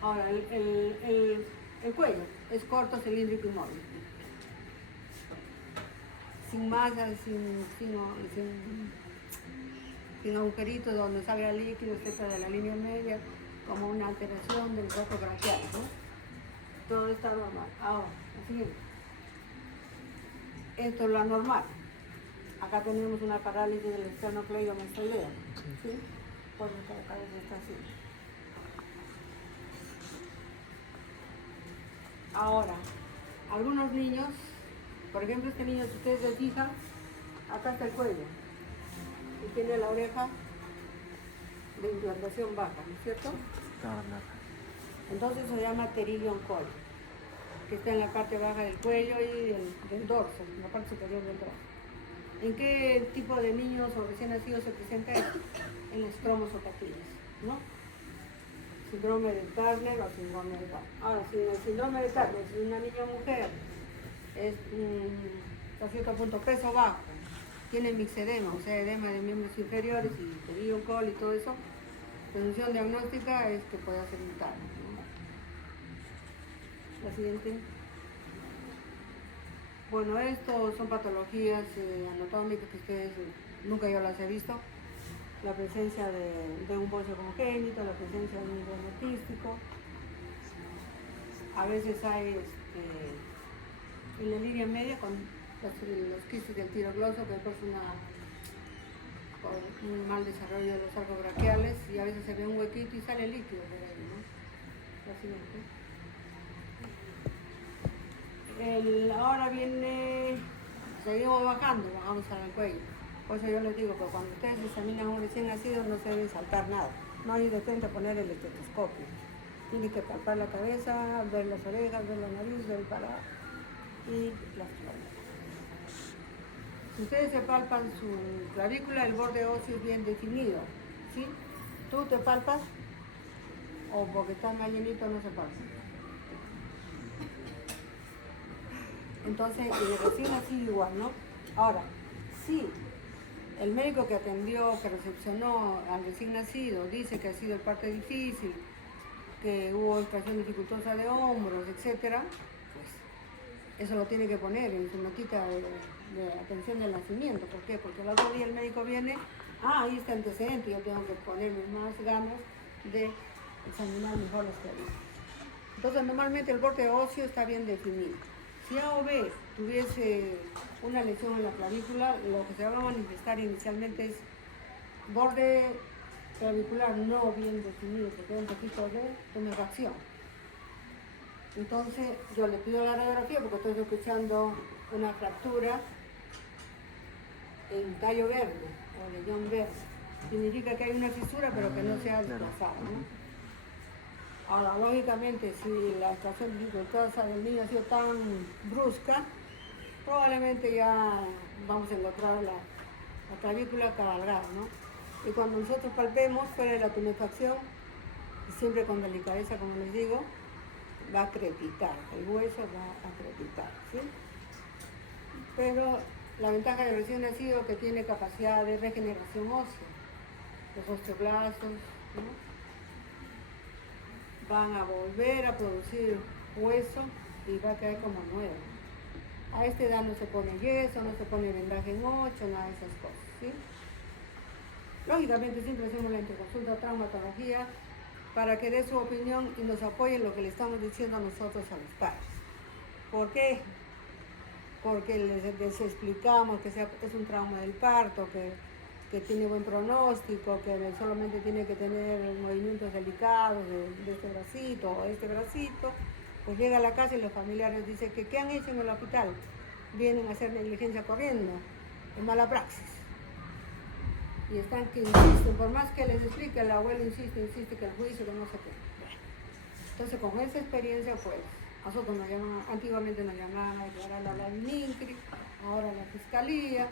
Ahora, el cuello es corto, cilíndrico y móvil. Sin masa, sin agujeritos donde salga líquido, etc. de la línea media, como una alteración del cuerpo braquial, ¿no? Todo está normal. Ahora, lo siguiente. Esto es lo anormal. Acá tenemos una parálisis del esternocleidomastoideo, ¿sí? Por nuestra cabeza está así. Ahora, algunos niños, por ejemplo este niño, si ustedes se fijan, acá está el cuello y tiene la oreja de implantación baja, ¿no es cierto? Entonces se llama pterygium colli. que está en la parte baja del cuello y del dorso, en la parte superior del dorso. ¿En qué tipo de niños o recién nacidos se presenta esto? En los cromosopatías, ¿no? Síndrome de Turner o síndrome de Turner. Ahora, si el síndrome de Turner es una niña mujer, es a cierto punto peso bajo, tiene mixedema, o sea, edema de miembros inferiores y pedido col y todo eso, la solución diagnóstica es que pueda ser un Turner, ¿no? La siguiente. Bueno, esto son patologías anatómicas que ustedes nunca yo las he visto. La presencia de un bocio congénito, la presencia de un síndrome autístico. A veces hay en la línea media con los quistes del tirogloso, que es por un mal desarrollo de los arcos braquiales, y a veces se ve un huequito y sale líquido por ahí, ¿no? La siguiente. Ahora viene, seguimos bajando, bajamos al cuello. Por eso yo les digo que cuando ustedes examinan a un recién nacido no se debe saltar nada. No hay de frente a poner el estetoscopio. Tiene que palpar la cabeza, ver las orejas, ver la nariz, ver el parado y las clavículas. Si ustedes se palpan su clavícula, el borde óseo es bien definido, ¿sí? Tú te palpas o porque está más llenito no se palpa. Entonces, recién nacido igual, ¿no? Ahora, sí, el médico que atendió, que recepcionó al recién nacido, dice que ha sido el parto difícil, que hubo extracción dificultosa de hombros, etcétera, pues eso lo tiene que poner en su notita de atención del nacimiento. ¿Por qué? Porque el otro día el médico viene, ahí está antecedente, yo tengo que ponerme más ganas de examinar mejor las clavículas. Entonces, normalmente el borde óseo está bien definido. Si A o B tuviese una lesión en la clavícula, lo que se va a manifestar inicialmente es borde clavicular no bien definido, porque hay un poquito de tumefacción. Entonces yo le pido la radiografía porque estoy escuchando una fractura en tallo verde o leyón verde. Significa que hay una fisura pero que no se ha desplazado, ¿no? Ahora, lógicamente, si la extracción dificultosa del niño ha sido tan brusca, probablemente ya vamos a encontrar la clavícula cabalgada, ¿no? Y cuando nosotros palpemos fuera de la tumefacción, siempre con delicadeza, como les digo, va a crepitar, el hueso va a crepitar, ¿sí? Pero la ventaja del recién nacido es que tiene capacidad de regeneración ósea, los osteoblastos, ¿no? Van a volver a producir hueso y va a caer como nuevo. A esta edad no se pone yeso, no se pone vendaje en 8, nada de esas cosas, ¿sí? Lógicamente siempre hacemos la interconsulta traumatología para que dé su opinión y nos apoye en lo que le estamos diciendo a nosotros a los padres. ¿Por qué? Porque les explicamos que es un trauma del parto, que tiene buen pronóstico, que solamente tiene que tener movimientos delicados de este bracito o este bracito. Pues llega a la casa y los familiares dicen que ¿qué han hecho en el hospital? Vienen a hacer negligencia corriendo, es mala praxis. Y están que insisten, por más que les explique, el abuelo insiste que el juicio, que no sé qué. Bueno, entonces con esa experiencia pues, nosotros antiguamente nos llamaban a declarar a la MINCRI, ahora a la Fiscalía.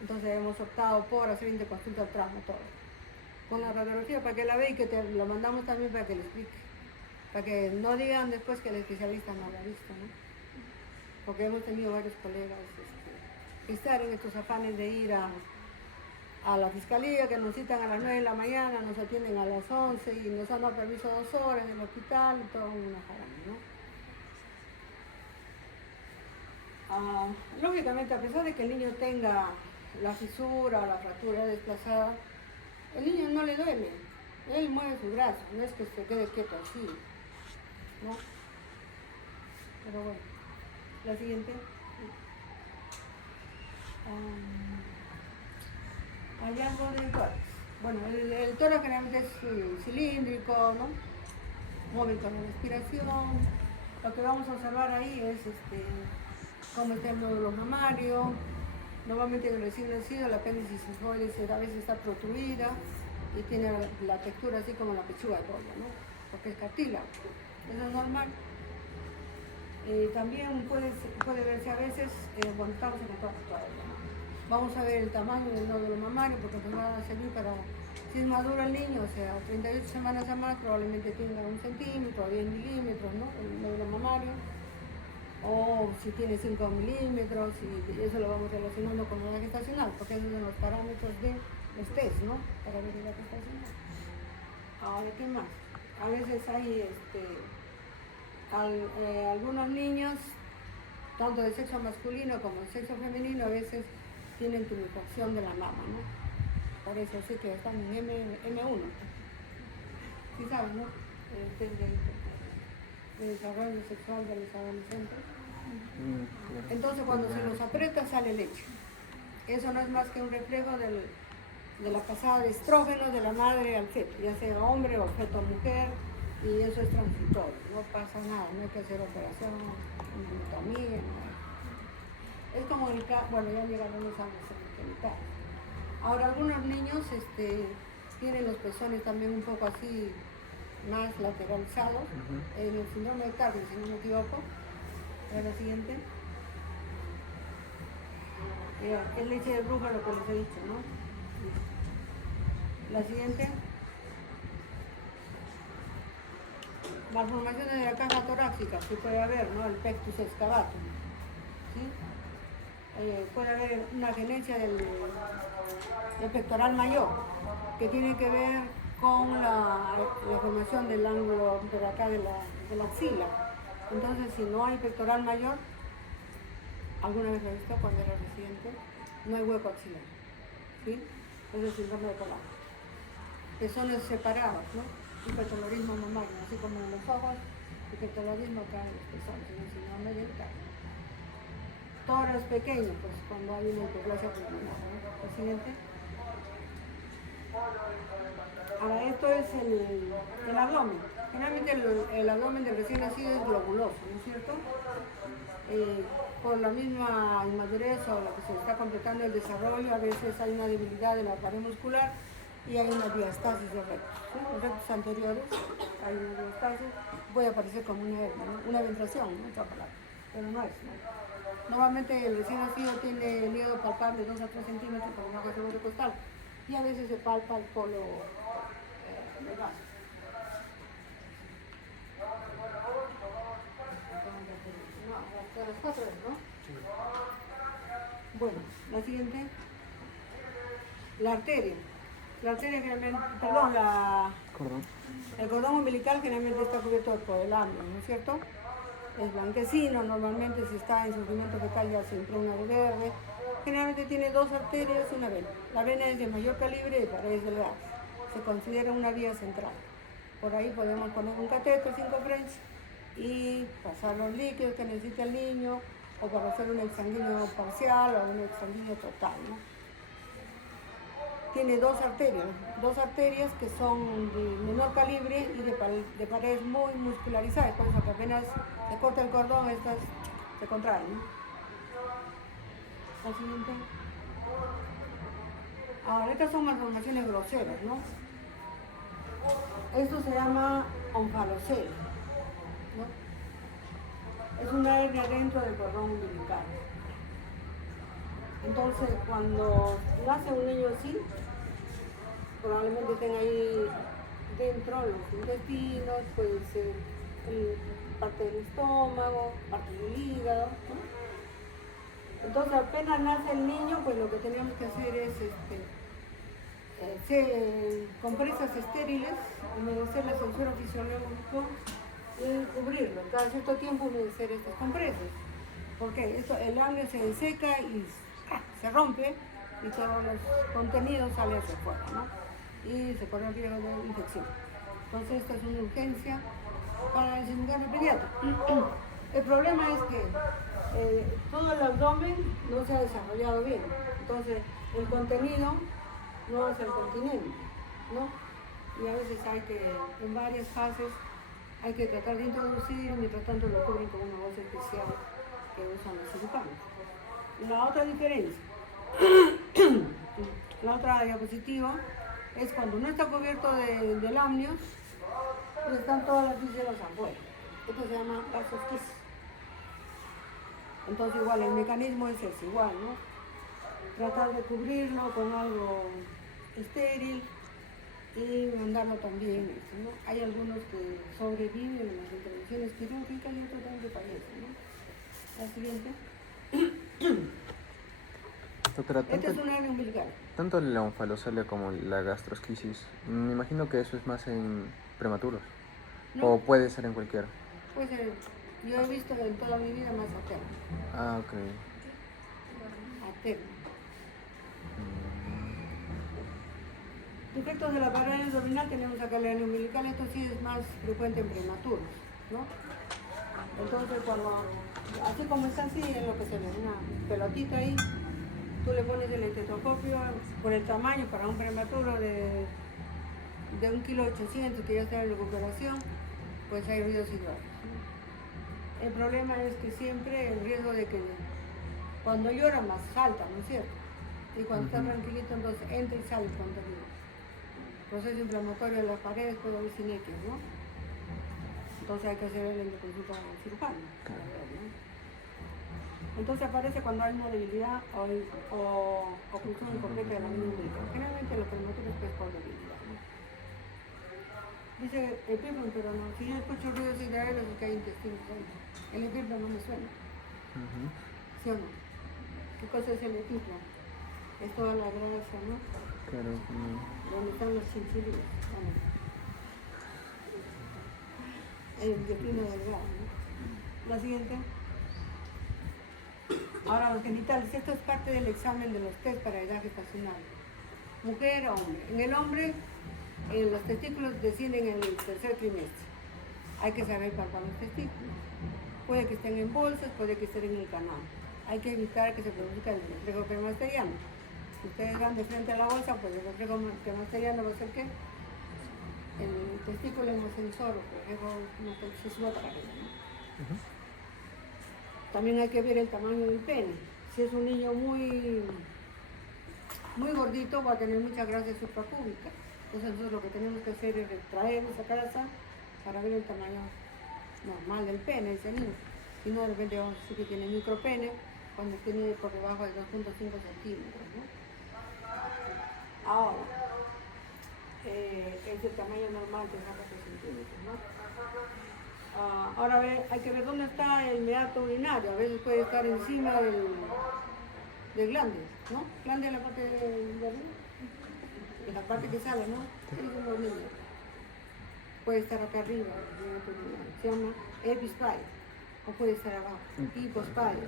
Entonces hemos optado por hacer interconsulta traumatóloga con la radiografía para que la vea y que lo mandamos también para que le explique, para que no digan después que el especialista no lo ha visto, ¿no? Porque hemos tenido varios colegas que estar en estos afanes de ir a la fiscalía, que nos citan a las 9 de la mañana, nos atienden a las 11 y nos han dado permiso 2 horas en el hospital y todo una jarana, ¿no? Lógicamente, a pesar de que el niño tenga la fisura o la fractura desplazada, el niño no le duele, él mueve su brazo, no es que se quede quieto así, ¿no? Pero bueno, la siguiente. Hallazgo del tórax. Bueno, el tórax generalmente es cilíndrico, ¿no? Móvil con la respiración. Lo que vamos a observar ahí es cómo está el nódulo mamario. Normalmente en el recién nacido la apéndice sigmoides a veces está protruida y tiene la textura así como la pechuga de pollo, ¿no? Porque es cartílago. Eso es normal. También puede verse a veces, bueno, estamos en control todavía, ¿no? Vamos a ver el tamaño del nódulo mamario porque nos va a servir para, si es maduro el niño, o sea, 38 semanas a más, probablemente tenga 1 centímetro o 10 milímetros, ¿no? El nódulo mamario. O si tiene 5 milímetros, y eso lo vamos relacionando con la edad gestacional, porque esos son los parámetros de los test, ¿no? Para ver la edad gestacional. Ahora, ¿qué más? A veces hay algunos niños, tanto de sexo masculino como de sexo femenino, a veces tienen tumefación de la mama, ¿no? Por eso sí que están en M1. ¿Sí saben, no? El test de desarrollo sexual de los adolescentes. Entonces cuando se los aprieta sale leche. Eso no es más que un reflejo de la pasada de estrógenos de la madre al feto, ya sea hombre o feto mujer, y eso es transitorio, no pasa nada, no hay que hacer operación, anatomía, nada. Es como el caso, bueno, ya llegaron los años genitales. Ahora algunos niños tienen los pezones también un poco así, más lateralizados, en el síndrome de Target, si no me equivoco. ¿Es la siguiente? Es leche de bruja lo que les he dicho, ¿no? La siguiente. Malformaciones de la caja torácica, que puede haber, ¿no? El pectus excavatum, ¿sí? Puede haber una genesia del pectoral mayor, que tiene que ver con la formación del ángulo de acá de la axila. Entonces, si no hay pectoral mayor, alguna vez lo he visto cuando era residente, no hay hueco axilar, ¿sí? Es el síndrome de Colau. Pezones separados, ¿no? Hipertolorismo mamario, así como en los ojos, hipertolorismo acá en los pezones, en el síndrome de Colau. Tórax pequeño, pues cuando hay una hipoplasia pulmonar, ¿no? El siguiente. Ahora, esto es el abdomen. Generalmente el abdomen del recién nacido es globuloso, ¿no es cierto? Por la misma inmadurez o la que se está completando el desarrollo, a veces hay una debilidad de la pared muscular y hay una diastasis de rectos. ¿Sí? Los rectos anteriores, hay una diastasis, puede aparecer como una hernia, ¿no? Una ventración, ¿no? Otra palabra, pero no es, ¿no? Normalmente el recién nacido tiene el hígado palpable de 2 a 3 centímetros por una categoría costal y a veces se palpa el polo del vaso. No, las 4 es, ¿no? Sí. Bueno, la siguiente. La arteria. La arteria generalmente, perdón, el cordón umbilical generalmente está cubierto por el ano, ¿no es cierto? Es blanquecino, normalmente si está en sufrimiento fetal ya se impregna de verde. Generalmente tiene 2 arterias y una vena. La vena es de mayor calibre y de paredes delgadas. Se considera una vía central. Por ahí podemos poner un catéter 5 French y pasar los líquidos que necesita el niño, o para hacer un exsanguíneo parcial o un exsanguíneo total, ¿no? Tiene 2 arterias que son de menor calibre y de paredes muy muscularizadas, por eso que apenas se corta el cordón, estas se contraen, ¿no? La siguiente. Ahora, estas son malformaciones groseras, ¿no? Esto se llama onfalocele, ¿no? Es una hernia dentro del cordón umbilical. Entonces, cuando nace un niño así, probablemente tenga ahí dentro los intestinos, puede ser parte del estómago, parte del hígado, ¿no? Entonces, apenas nace el niño, pues lo que tenemos que hacer es compresas estériles, humedecer la censura fisiológica y cubrirlo. Cada cierto tiempo humedecer estas compresas. ¿Por qué? El amnio se deseca y se rompe y todos los contenidos salen hacia afuera, ¿no? Y se corre el riesgo de infección. Entonces, esta es una urgencia para el cirujano pediatra. El problema es que todo el abdomen no se ha desarrollado bien. Entonces, el contenido no es el continente, ¿no? Y a veces hay que, en varias fases, hay que tratar de introducir, y mientras tanto lo cubren con una bolsa especial que usan los cirujanos. La otra diferencia, la otra diapositiva, es cuando no está cubierto del amnios, pues están todas las vísceras afuera. Esto se llama gastrosquisis. Entonces igual el mecanismo es ese, igual, ¿no? Tratar de cubrirlo con algo estéril y mandarlo también, ¿no? Hay algunos que sobreviven en las intervenciones quirúrgicas y otros también que fallecen, ¿no? La siguiente. Doctora, Este es un hernia umbilical. tanto la onfalocelia como la gastrosquisis, me imagino que eso es más en prematuros. No, O puede ser en cualquiera. pues yo he visto en toda mi vida más aterno. Ah, ok. Aterno. Defectos de la pared abdominal tenemos acá la hernia umbilical, esto sí es más frecuente en prematuros, ¿no? Entonces cuando, así como está así, es lo que se ve, una pelotita ahí, tú le pones el estetoscopio por el tamaño para un prematuro de 1,8 kg que ya está en recuperación, pues hay ruidos hidráulicos. El problema es que siempre el riesgo de que cuando llora más salta, ¿no es cierto? Y cuando está tranquilito entonces entra y sale contenido. Proceso inflamatorio de las paredes puede haber sinequias, ¿no? Entonces hay que hacer el consulta al cirujano. ¿No? Entonces aparece cuando hay una debilidad o oclusión incompleta de la hernia umbilical. Generalmente los prematuros es por debilidad, ¿no? Dice epífano, pero no. Si yo escucho ruidos hidráulicos es que hay intestinos ahí. El epífano no me suena. ¿Sí o no? ¿Qué cosa es el epífano? Es toda la grasa, ¿no? Claro. Donde están los chinchillos. El intestino delgado, ¿no? La siguiente. Ahora los genitales. Esto es parte del examen de los test para edad gestacional. Mujer o hombre. En el hombre, los testículos descienden en el tercer trimestre. Hay que saber palpar los testículos. Puede que estén en bolsas, puede que estén en el canal. Hay que evitar que se produzca el reflejo cremasteriano. Si ustedes van de frente a la bolsa, pues el reflejo cremasteriano va a ser ¿qué? El testículo en el sensor, por ejemplo, se suba para arriba, ¿no? También hay que ver el tamaño del pene. Si es un niño muy gordito, va a tener mucha grasa suprapúbica. Entonces nosotros lo que tenemos que hacer es extraer esa grasa para ver el tamaño normal del pene de ese niño. Si no, de repente vamos a decir que tiene micropene cuando tiene por debajo de 2,5 centímetros, ¿no? Ahora, es el tamaño normal de 4 centímetros, ¿no? Ahora hay que ver dónde está el meato urinario. A veces puede estar encima del glande, ¿no? Glande es la parte de arriba, es la parte que sale, ¿no? Es los niños. Puede estar acá arriba, se llama epispide, o puede estar abajo, hipospide,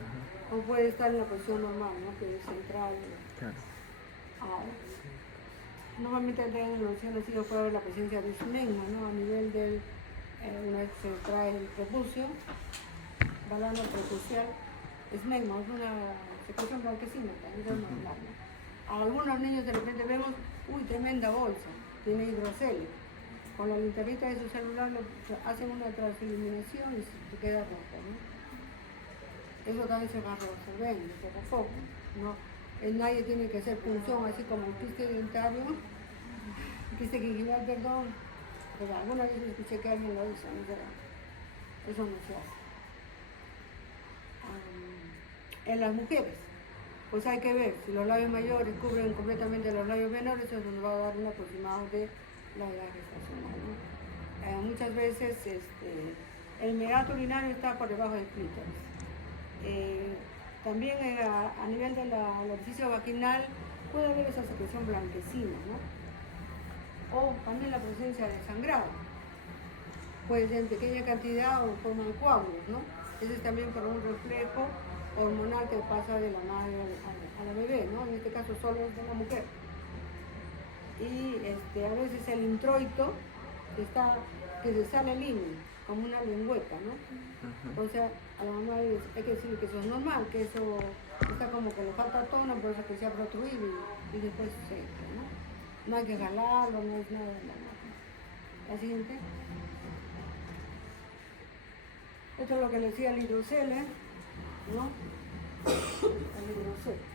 o puede estar en la posición normal, ¿no? Que es central. Claro. Ahora, normalmente en la noción así puede haber la presencia de esmegma, ¿no? A nivel del, una vez se trae el prepucio, balano prepucial, esmegma, es una secreción blanquecina, también es normal, ¿no? A algunos niños de repente vemos, uy, tremenda bolsa, tiene hidrocele. Con la linternita de su celular hacen una transiluminación y se queda rojo, ¿no? Eso también se va resolviendo poco a poco, ¿no? Nadie tiene que hacer punción así como el quiste dentario, quiste gingival, perdón, pero algunas veces escuché que alguien lo hizo, ¿no? Eso no se hace. En las mujeres, pues hay que ver si los labios mayores cubren completamente los labios menores, eso nos va a dar un aproximado de la edad gestacional, ¿no? Muchas veces el meato urinario está por debajo del clítoris. También a nivel del orificio vaginal puede haber esa secreción blanquecina, ¿no? O también la presencia de sangrado. Puede ser en pequeña cantidad o en forma de coágulos, ¿no? Ese es también por un reflejo hormonal que pasa de la madre a la bebé, ¿no? En este caso solo es de la mujer. Y a veces el introito que se sale el himen, como una lengüeta, ¿no? Entonces a la mamá hay que decirle que eso es normal, que eso está como que le falta tono, por eso que se ha protruido y después se entra, ¿no? No hay que jalarlo, no es nada de nada. La siguiente. Esto es lo que le decía el hidrocele, ¿no? El hidrocele.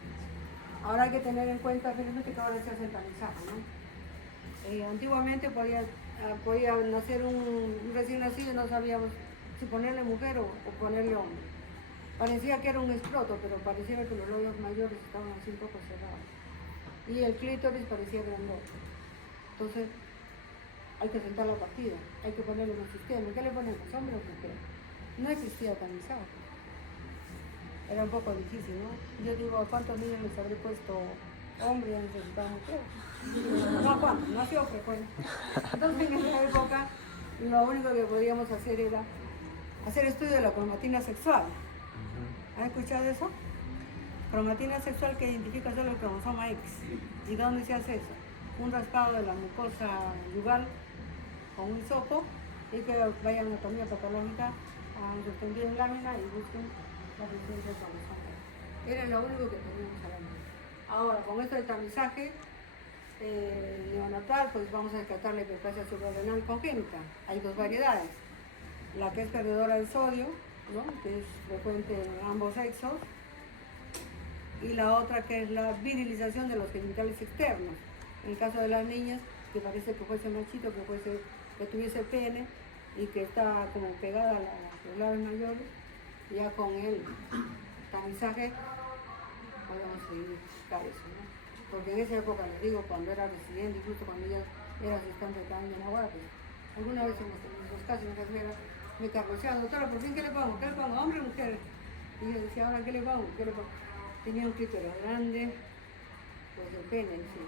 Ahora hay que tener en cuenta que ahora se hace el tamizaje, ¿no? Antiguamente podía nacer un recién nacido y no sabíamos si ponerle mujer o ponerle hombre. Parecía que era un escroto, pero parecía que los labios mayores estaban así un poco cerrados. Y el clítoris parecía grandote. Entonces, hay que sentar la partida, hay que ponerle un sistema. ¿Qué le ponemos, hombre o mujer? No existía tamizaje. Era un poco difícil, ¿no? Yo digo, ¿a cuántos niños les habré puesto hombre y han necesitado mujer? No, ¿a cuántos? No ha sido frecuente. Entonces, en esa época, lo único que podíamos hacer era hacer estudio de la cromatina sexual. ¿Han escuchado eso? Cromatina sexual que identifica solo el cromosoma X. ¿Y dónde se hace eso? Un raspado de la mucosa yugal con un hisopo y que vayan a anatomía patológica a suspendir en lámina y busquen la presencia del cromosoma X. Era lo único que teníamos a la mano. Ahora, con esto del tamizaje neonatal, pues vamos a descartar la hiperplasia suprarrenal congénita. Hay dos variedades. La que es perdedora de sodio, ¿no? Que es frecuente en ambos sexos, y la otra que es la virilización de los genitales externos. En el caso de las niñas, que parece que fuese machito, que tuviese pene y que está como pegada a los labios mayores, ya con el tamizaje podemos identificar eso, ¿no? Porque en esa época, les digo, cuando era residente, incluso cuando ella era asistente también en Aguara, pues alguna vez hemos tenido esos casos, me carroceaba, doctora, ¿por fin qué le pongo? ¿Qué le pongo? ¿Hombre o mujer? Y yo decía, ahora, ¿qué le pongo? ¿Qué le pongo? Tenía un clítoris grande, pues el pene, sí.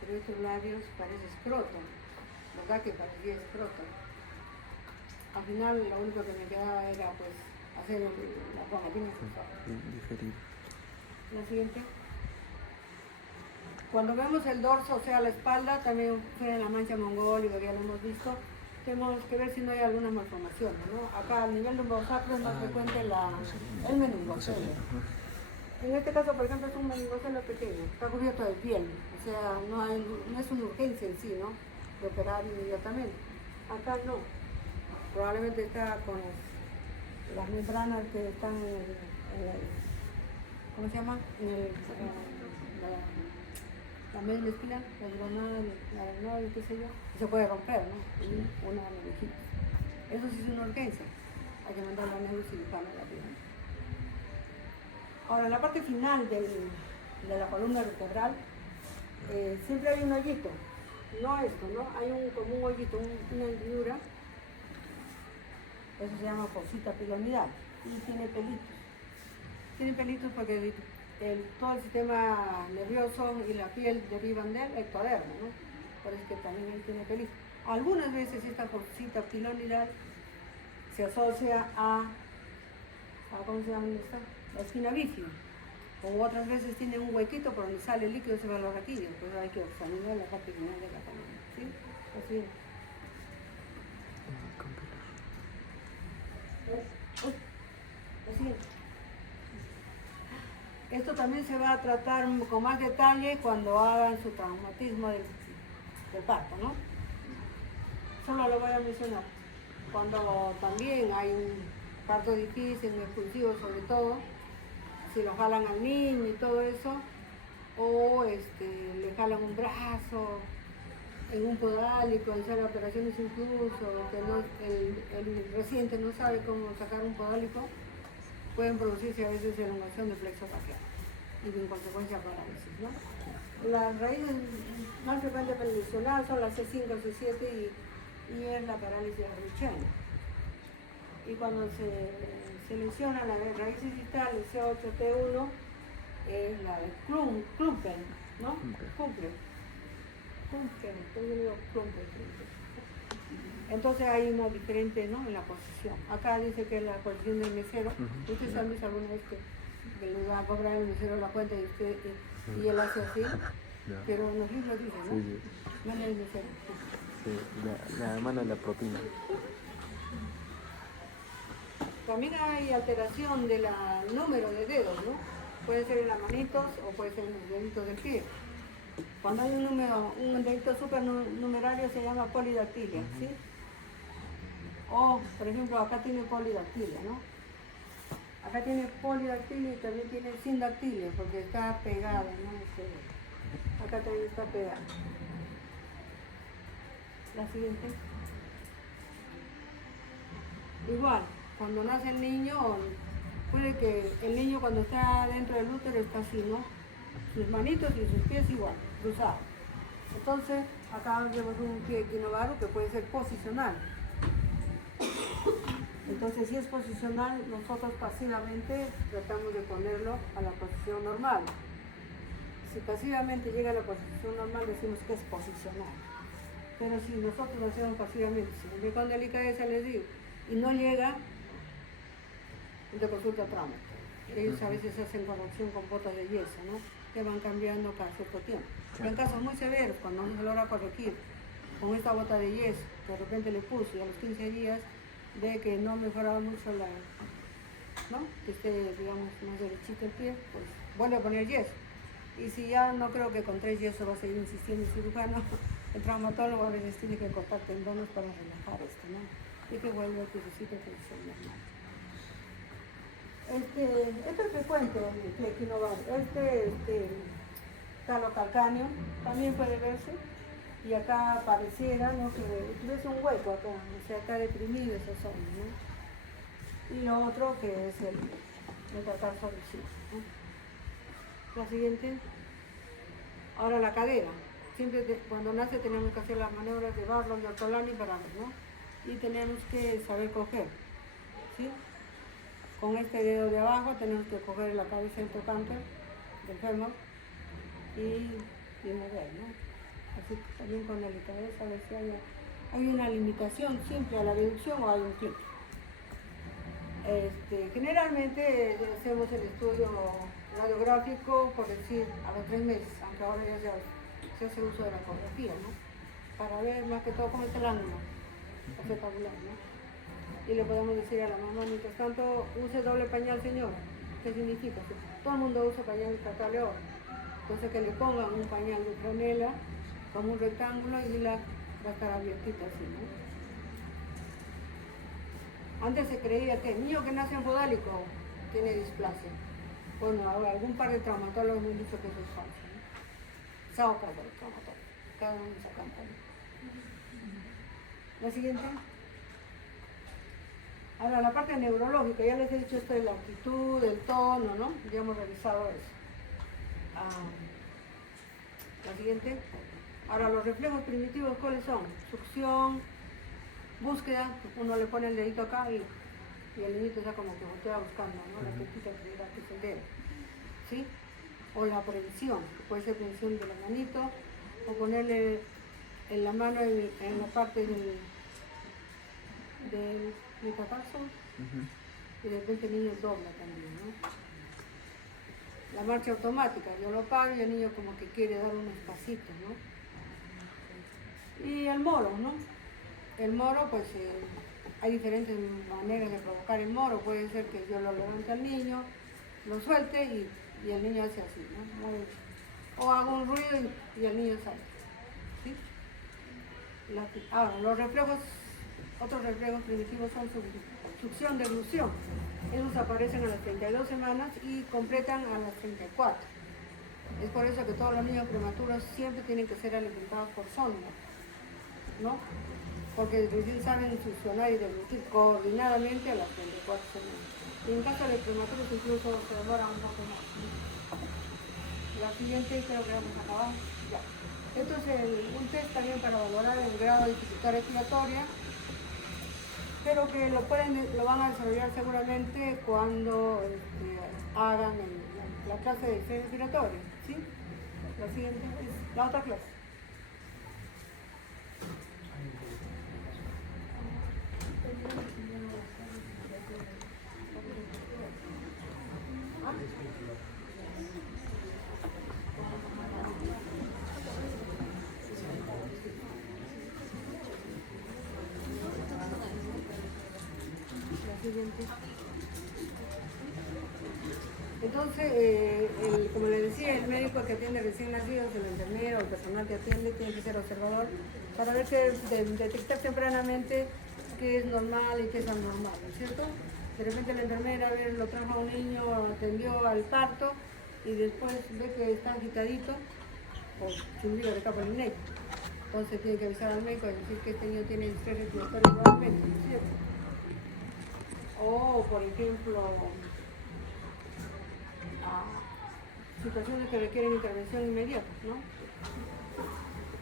Pero estos labios parece escroto, ¿verdad que parecía escroto? Al final lo único que me quedaba era pues hacer la cromatina sexual. Diferir. La siguiente. Cuando vemos el dorso, o sea la espalda, también tiene la mancha mongólica, ya lo hemos visto. Tenemos que ver si no hay algunas malformaciones, ¿no? Acá a nivel lumbosacro es más frecuente el meningocele. En este caso, por ejemplo, es un meningocele pequeño, está cubierto de piel, o sea, no es una urgencia en sí, ¿no? De operar inmediatamente. Acá no, probablemente está con las membranas que están en el ¿cómo se llama? La médula espinal, la granada, qué sé yo, y se puede romper, ¿no? Sí. Una meningitis. Eso sí es una urgencia, hay que mandar la neurocirujana rápidamente. Ahora, en la parte final de la columna vertebral, siempre hay un hoyito, no esto, ¿no? Hay como un hoyito, una hendidura, eso se llama fosita pilonidal, y tiene pelitos. Tiene pelitos porque todo el sistema nervioso y la piel derivan del ectodermo, ¿no? Por eso es que también ahí tiene pelitos. Algunas veces esta fosita pilonidal se asocia a ¿cómo se llama esta? La espina bífida. O otras veces tiene un huequito por donde sale el líquido, se va a los raquillos, pues hay que examinar la parte final de la columna, ¿sí? Así. Así. Esto también se va a tratar con más detalle cuando hagan su traumatismo del parto, ¿no? Solo lo voy a mencionar. Cuando también hay un parto difícil, un expulsivo sobre todo, si lo jalan al niño y todo eso, o le jalan un brazo, en un podálico, en hacer operaciones incluso, que el reciente no sabe cómo sacar un podálico, pueden producirse a veces elongación del plexo braquial y en consecuencia parálisis, ¿no? Las raíces más frecuentes para lesionar son las C5, C7 y es la parálisis arruchana. Y cuando se lesiona la raíz distal, el C8, T1, es la de Klumpen, ¿no? Klumpen. Entonces hay una diferente, ¿no? En la posición. Acá dice que es la posición del mesero. Ustedes han visto alguna vez que le va a cobrar el mesero la cuenta y él hace así, pero en los libros dicen, ¿no? Sí. Mano del mesero. Sí, la mano de la propina. También hay alteración del número de dedos, ¿no? Puede ser en las manitos o puede ser en los deditos del pie. Cuando hay un dedito supernumerario se llama polidactilia, ¿sí? O, por ejemplo, acá tiene polidactilia, ¿no? Acá tiene polidactilia y también tiene sindactilia porque está pegada, ¿no? Acá también está pegada. La siguiente. Igual, cuando nace el niño puede que el niño cuando está dentro del útero está así, ¿no? Sus manitos y sus pies igual, cruzados. Entonces, acá vemos un pie equinovaru que puede ser posicional. Entonces, si es posicional, nosotros pasivamente tratamos de ponerlo a la posición normal. Si pasivamente llega a la posición normal, decimos que es posicional. Pero si nosotros lo hacemos pasivamente, si con delicadeza les digo, y no llega, de consulta trauma. Ellos a veces hacen corrección con botas de yeso, ¿no? Que van cambiando cada cierto tiempo. Pero en casos muy severos, cuando no se logra corregir con esta bota de yeso, que de repente le puso y a los 15 días ve que no mejoraba mucho la, ¿no? Que esté, digamos, más derechito el pie, pues vuelve a poner yeso. Y si ya no creo que con 3 yesos va a seguir insistiendo el cirujano, el traumatólogo a veces tiene que cortar tendones para relajar esto, ¿no? Y que vuelva a piececito que es normal. Esto es frecuente en el pie equinovaru. Talocalcáneo también puede verse. Y acá pareciera, ¿no? Que ves un hueco acá, o sea, acá deprimido esa zona, ¿no? Y lo otro que es el metatarso del pie, ¿no? La siguiente. Ahora la cadera. Siempre cuando nace tenemos que hacer las maniobras de Barlow y Ortolani para ver, ¿no? Y tenemos que saber coger, ¿sí? Con este dedo de abajo tenemos que coger la cabeza del trocánter, del fémur, y mover, ¿no? Así también con delicadeza, a ver si hay una limitación simple a la reducción o hay un clic. Generalmente hacemos el estudio radiográfico, por decir, a los 3 meses, aunque ahora ya se hace uso de la ecografía, ¿no? Para ver más que todo cómo está el ángulo acetabular, ¿no? Y le podemos decir a la mamá, mientras tanto, use doble pañal, señora. ¿Qué significa? Todo el mundo usa pañal descartable ahora. Entonces que le pongan un pañal de franela como un rectángulo y la va a estar abiertita así, ¿no? Antes se creía que el niño que nace en podálico tiene displasia. Bueno, ahora algún par de traumatólogos me han dicho que eso es falso, ¿no? Saca de traumatólogos, cada uno saca un pañal. La siguiente. Ahora, la parte neurológica, ya les he dicho esto de la actitud, el tono, ¿no? Ya hemos revisado eso. La siguiente. Ahora, los reflejos primitivos, ¿cuáles son? Succión, búsqueda, uno le pone el dedito acá y el niñito ya como que voltea buscando, ¿no? La tetita que es el dedo, ¿sí? O la previsión, que puede ser previsión de la manito, o ponerle en la mano en la parte del metatarso, y de repente el niño dobla también, ¿no? La marcha automática, yo lo paro y el niño como que quiere dar unos pasitos, ¿no? Y el moro, ¿no? El moro, pues hay diferentes maneras de provocar el moro. Puede ser que yo lo levante al niño, lo suelte y el niño hace así, ¿no? O hago un ruido y el niño sale, ¿sí? Ahora, los reflejos, otros reflejos primitivos son succión, deglución. Esos aparecen a las 32 semanas y completan a las 34. Es por eso que todos los niños prematuros siempre tienen que ser alimentados por sonda, ¿no? Porque recién saben succionar y deglutir coordinadamente a las 34 semanas. Y en caso de prematuros incluso se demora un poco más. La siguiente creo que vamos a acabar. Ya. Esto es un test también para valorar el grado de dificultad respiratoria, pero que lo van a desarrollar seguramente cuando hagan la clase de distrés respiratorio, ¿sí? La siguiente es la otra clase. Entonces, como le decía, el médico que atiende recién nacidos, el enfermero, el personal que atiende, tiene que ser observador para ver detectar tempranamente qué es normal y qué es anormal, ¿no es cierto? De repente la enfermera lo trajo a un niño, atendió al parto y después ve que está agitadito o chumbido de capa en negro. Entonces tiene que avisar al médico y decir que este niño tiene distrés respiratorio igualmente, ¿no es cierto? O, por ejemplo, a situaciones que requieren intervención inmediata, ¿no?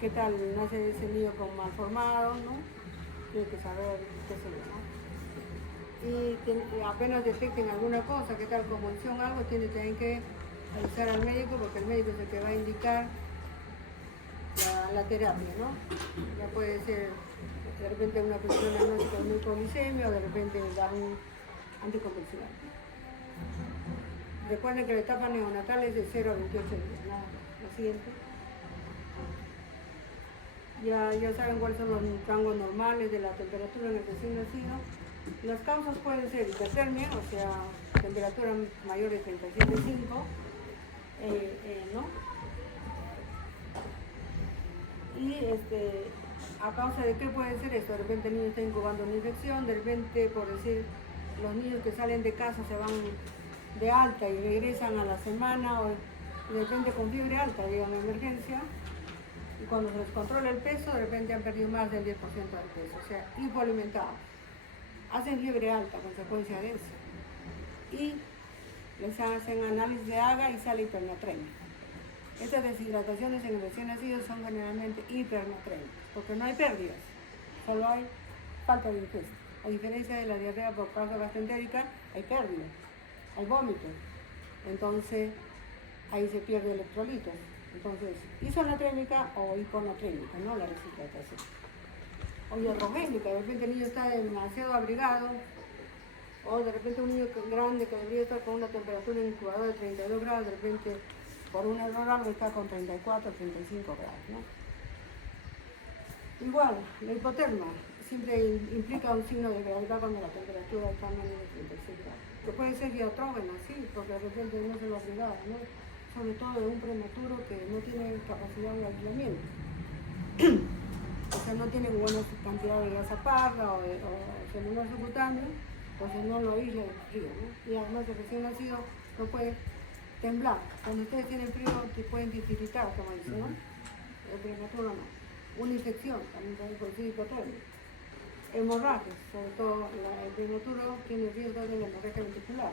¿Qué tal nace ese niño con malformado, ¿no? Tiene que saber qué sé yo, ¿no? Y apenas detecten alguna cosa, qué tal convulsión, algo, tienen que avisar al médico porque el médico es el que va a indicar la terapia, ¿no? Ya puede ser de repente una cuestión diagnóstica de hipoglicemia o de repente da un anticonvulsivante. Recuerden que la etapa neonatal es de 0 a 28 días, nada más. La siguiente. Ya saben cuáles son los rangos normales de la temperatura en el recién nacido. Las causas pueden ser hipertermia, o sea, temperatura mayor de 37,5, ¿no? Y a causa de qué puede ser esto, de repente el niño está incubando una infección, de repente, por decir, los niños que salen de casa se van de alta y regresan a la semana, o de repente con fiebre alta, digamos, emergencia, y cuando se les controla el peso, de repente han perdido más del 10% del peso, o sea, hipoalimentados. Hacen fiebre alta, consecuencia de eso. Y les hacen análisis de AGA y sale hipernatremia. Estas deshidrataciones en el recién nacido son generalmente hipernatremias, porque no hay pérdidas, solo hay falta de ingesta. A diferencia de la diarrea por causa gastroentérica, hay pérdidas, hay vómitos. Entonces, ahí se pierde electrolitos. Entonces, isonatrémica o hiponatrémica, ¿no? La deshidratación. O hidrogénica, de repente el niño está demasiado abrigado, o de repente un niño grande que debería estar con una temperatura incubadora de 32 grados, de repente por un error algo está con 34 o 35 grados, ¿no? Igual, la hipotermia siempre implica un signo de gravedad cuando la temperatura está menos de 36 grados. Que puede ser diatrógena, sí, porque de repente no se lo abrigaba, ¿no? Sobre todo de un prematuro que no tiene capacidad de aislamiento. O sea, no tiene buena cantidad de grasa parda o celular subcutáneo, entonces no lo aísla del frío, ¿no? Y además el recién nacido no puede temblar. Cuando ustedes tienen frío, te pueden titiritar, como dicen, ¿no? El prematuro no. Una infección, también puede producir hipotermia. Hemorragias, sobre todo el prematuro tiene riesgo de la hemorragia ventricular.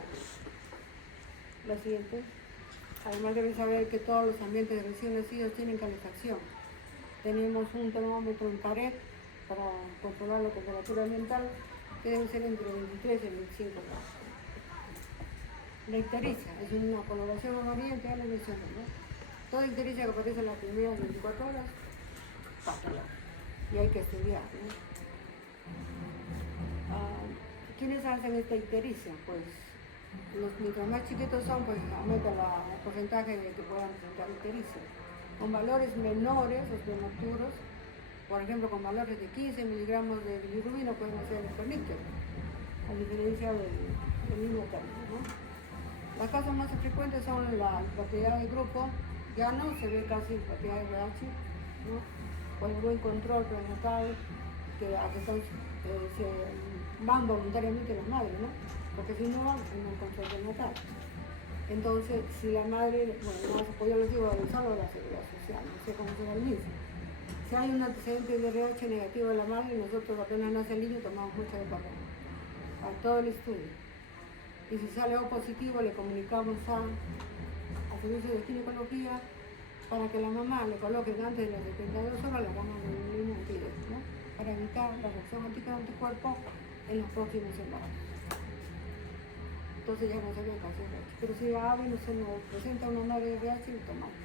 La siguiente. Además deben saber que todos los ambientes de recién nacidos tienen calefacción. Tenemos un termómetro en pared para controlar la temperatura ambiental que debe ser entre 23 y 25 grados. La ictericia es una coloración amarilla, ya lo mencioné, ¿no? Toda ictericia que aparece en las primeras 24 horas, pátala. Y hay que estudiar, ¿no? ¿Quiénes hacen esta ictericia? Pues mientras más chiquitos son, pues aumenta el porcentaje de que puedan presentar ictericia. Con valores menores, los prematuros, por ejemplo, con valores de 15 miligramos de bilirrubina pueden hacer hiperníquel, a diferencia del niño término, ¿no? Las causas más frecuentes son la hiperactividad del grupo, ya no se ve casi hiperactividad de RH, ¿no? Con el buen control prenatal, a que se van voluntariamente las madres, ¿no? Porque si no van en el control prenatal. Entonces, si la madre, bueno, pues yo les digo, solo la seguridad social, no sé cómo será el mismo. Si hay un antecedente de RH negativo de la madre, nosotros apenas nace el niño tomamos mucha de papel, a todo el estudio. Y si sale O positivo, le comunicamos al servicio de ginecología para que la mamá le coloque antes de las 72 horas la gama de un antídoto, ¿no? Para evitar la reacción anticuerpo en los próximos embarazos. Entonces ya no se ve casi RH. Pero si se nos presenta una madre de RH, lo tomamos.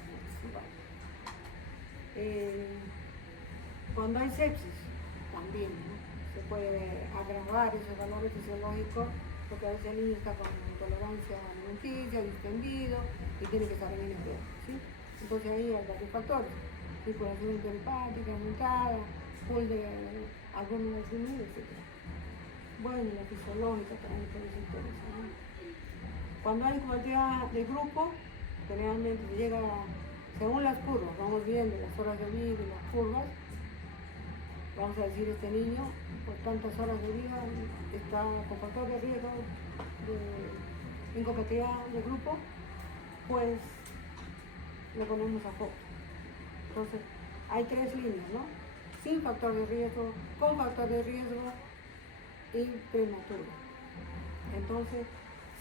Cuando hay sepsis, también, ¿no? Se puede agravar esos valores fisiológicos, porque a veces el niño está con intolerancia alimenticia, distendido, y tiene que estar en NPO, ¿sí? Entonces ahí hay varios factores, circulación interhepática aumentada, pool de algunos disminuidos, etc. Bueno, y la fisiológica también puede ser interesante, ¿no? Cuando hay cantidad de grupo, generalmente se llega, según las curvas, vamos viendo las horas de vida y las curvas, vamos a decir, este niño, por tantas horas de vida, está con factor de riesgo de incompatibilidad de grupo, pues le ponemos a foco. Entonces, hay tres líneas, ¿no? Sin factor de riesgo, con factor de riesgo y prematuro. Entonces,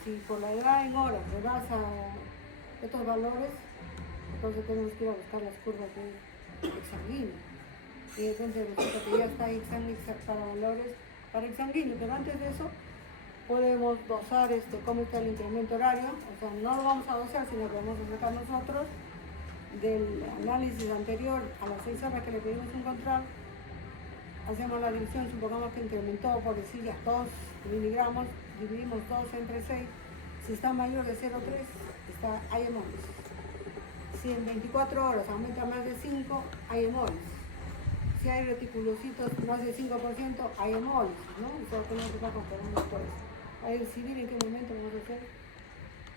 si por la edad en horas rebasa estos valores, entonces tenemos que ir a buscar las curvas de exsanguíneo. Y de repente resulta que ya está para valores para exsanguíneo, pero antes de eso podemos dosar cómo está el incremento horario, o sea, no lo vamos a dosar, sino que vamos a sacar nosotros del análisis anterior a las 6 horas que le pedimos un control, hacemos la división, supongamos que incrementó, por decir ya 2 miligramos, dividimos 2 entre 6, si está mayor de 0,3, hay hemólisis. Si en 24 horas aumenta más de 5, hay hemólisis. Si hay reticulocitos más del 5%, hay hemólisis, ¿no? Y solo tenemos que estar comparando todo eso. Para decidir en qué momento vamos a hacer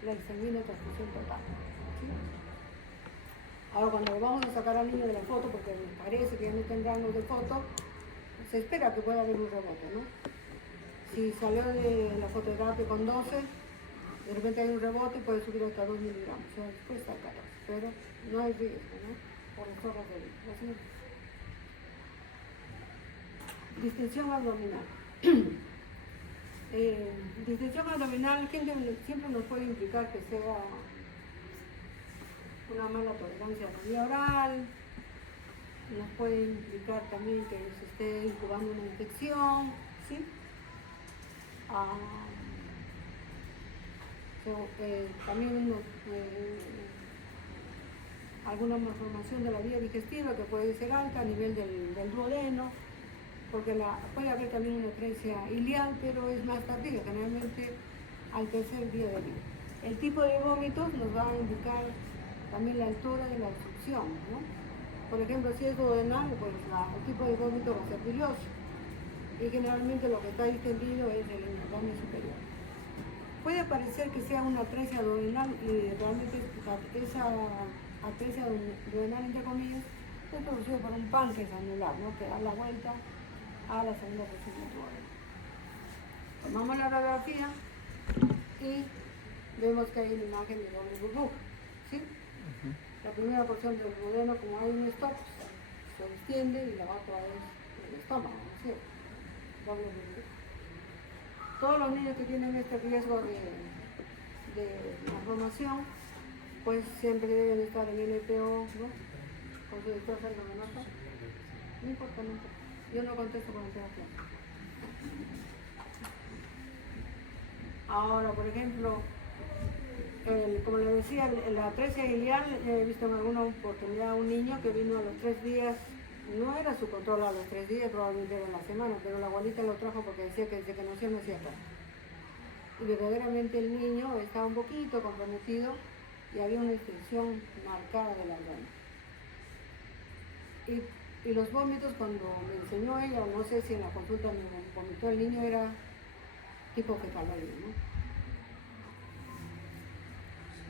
la exsanguínea transfusión total, ¿sí? Ahora, cuando le vamos a sacar al niño de la foto, porque me parece que ya no está en rangos de foto, se espera que pueda haber un rebote, ¿no? Si salió de la fototerapia con 12, de repente hay un rebote y puede subir hasta 2 miligramos, o sea, después está 14, pero no hay riesgo, ¿no? Por las horas de vida. Distensión abdominal. Distensión abdominal siempre nos puede implicar que sea una mala tolerancia a la vía oral, nos puede implicar también que se esté incubando una infección, ¿sí? También alguna malformación de la vía digestiva que puede ser alta a nivel del duodeno, porque puede haber también una atresia ileal, pero es más tardía, generalmente al tercer día de vida. El tipo de vómitos nos va a indicar también la altura de la obstrucción, ¿no? Por ejemplo, si es duodenal, pues el tipo de vómito va a ser bilioso, y generalmente lo que está distendido es el endotramio superior. Puede parecer que sea una atresia duodenal y realmente esa atresia duodenal, entre comillas, es producida por un páncreas anular, ¿no? Que da la vuelta a la segunda porción del duodeno. Tomamos la radiografía y vemos que hay una imagen de doble burbuja, ¿sí? La primera porción del duodeno, como hay un stop, se extiende y la otra es el estómago, ¿no es cierto? Doble burbuja. Todos los niños que tienen este riesgo de malformación, pues siempre deben estar en LPO, ¿no? Con su doctor Salvador. No importa, no importa. Yo no contesto cuando tenga clase. Ahora, por ejemplo, como les decía, la atresia ileal, he visto en alguna oportunidad un niño que vino a los 3 días, no era su control a los 3 días, probablemente era en la semana, pero la abuelita lo trajo porque decía que desde que nació no hacía falta. Y verdaderamente el niño estaba un poquito comprometido y había una extensión marcada del abdomen. Y los vómitos, cuando me enseñó ella, o no sé si en la consulta me vomitó el niño, era tipo fecaloide, ¿no?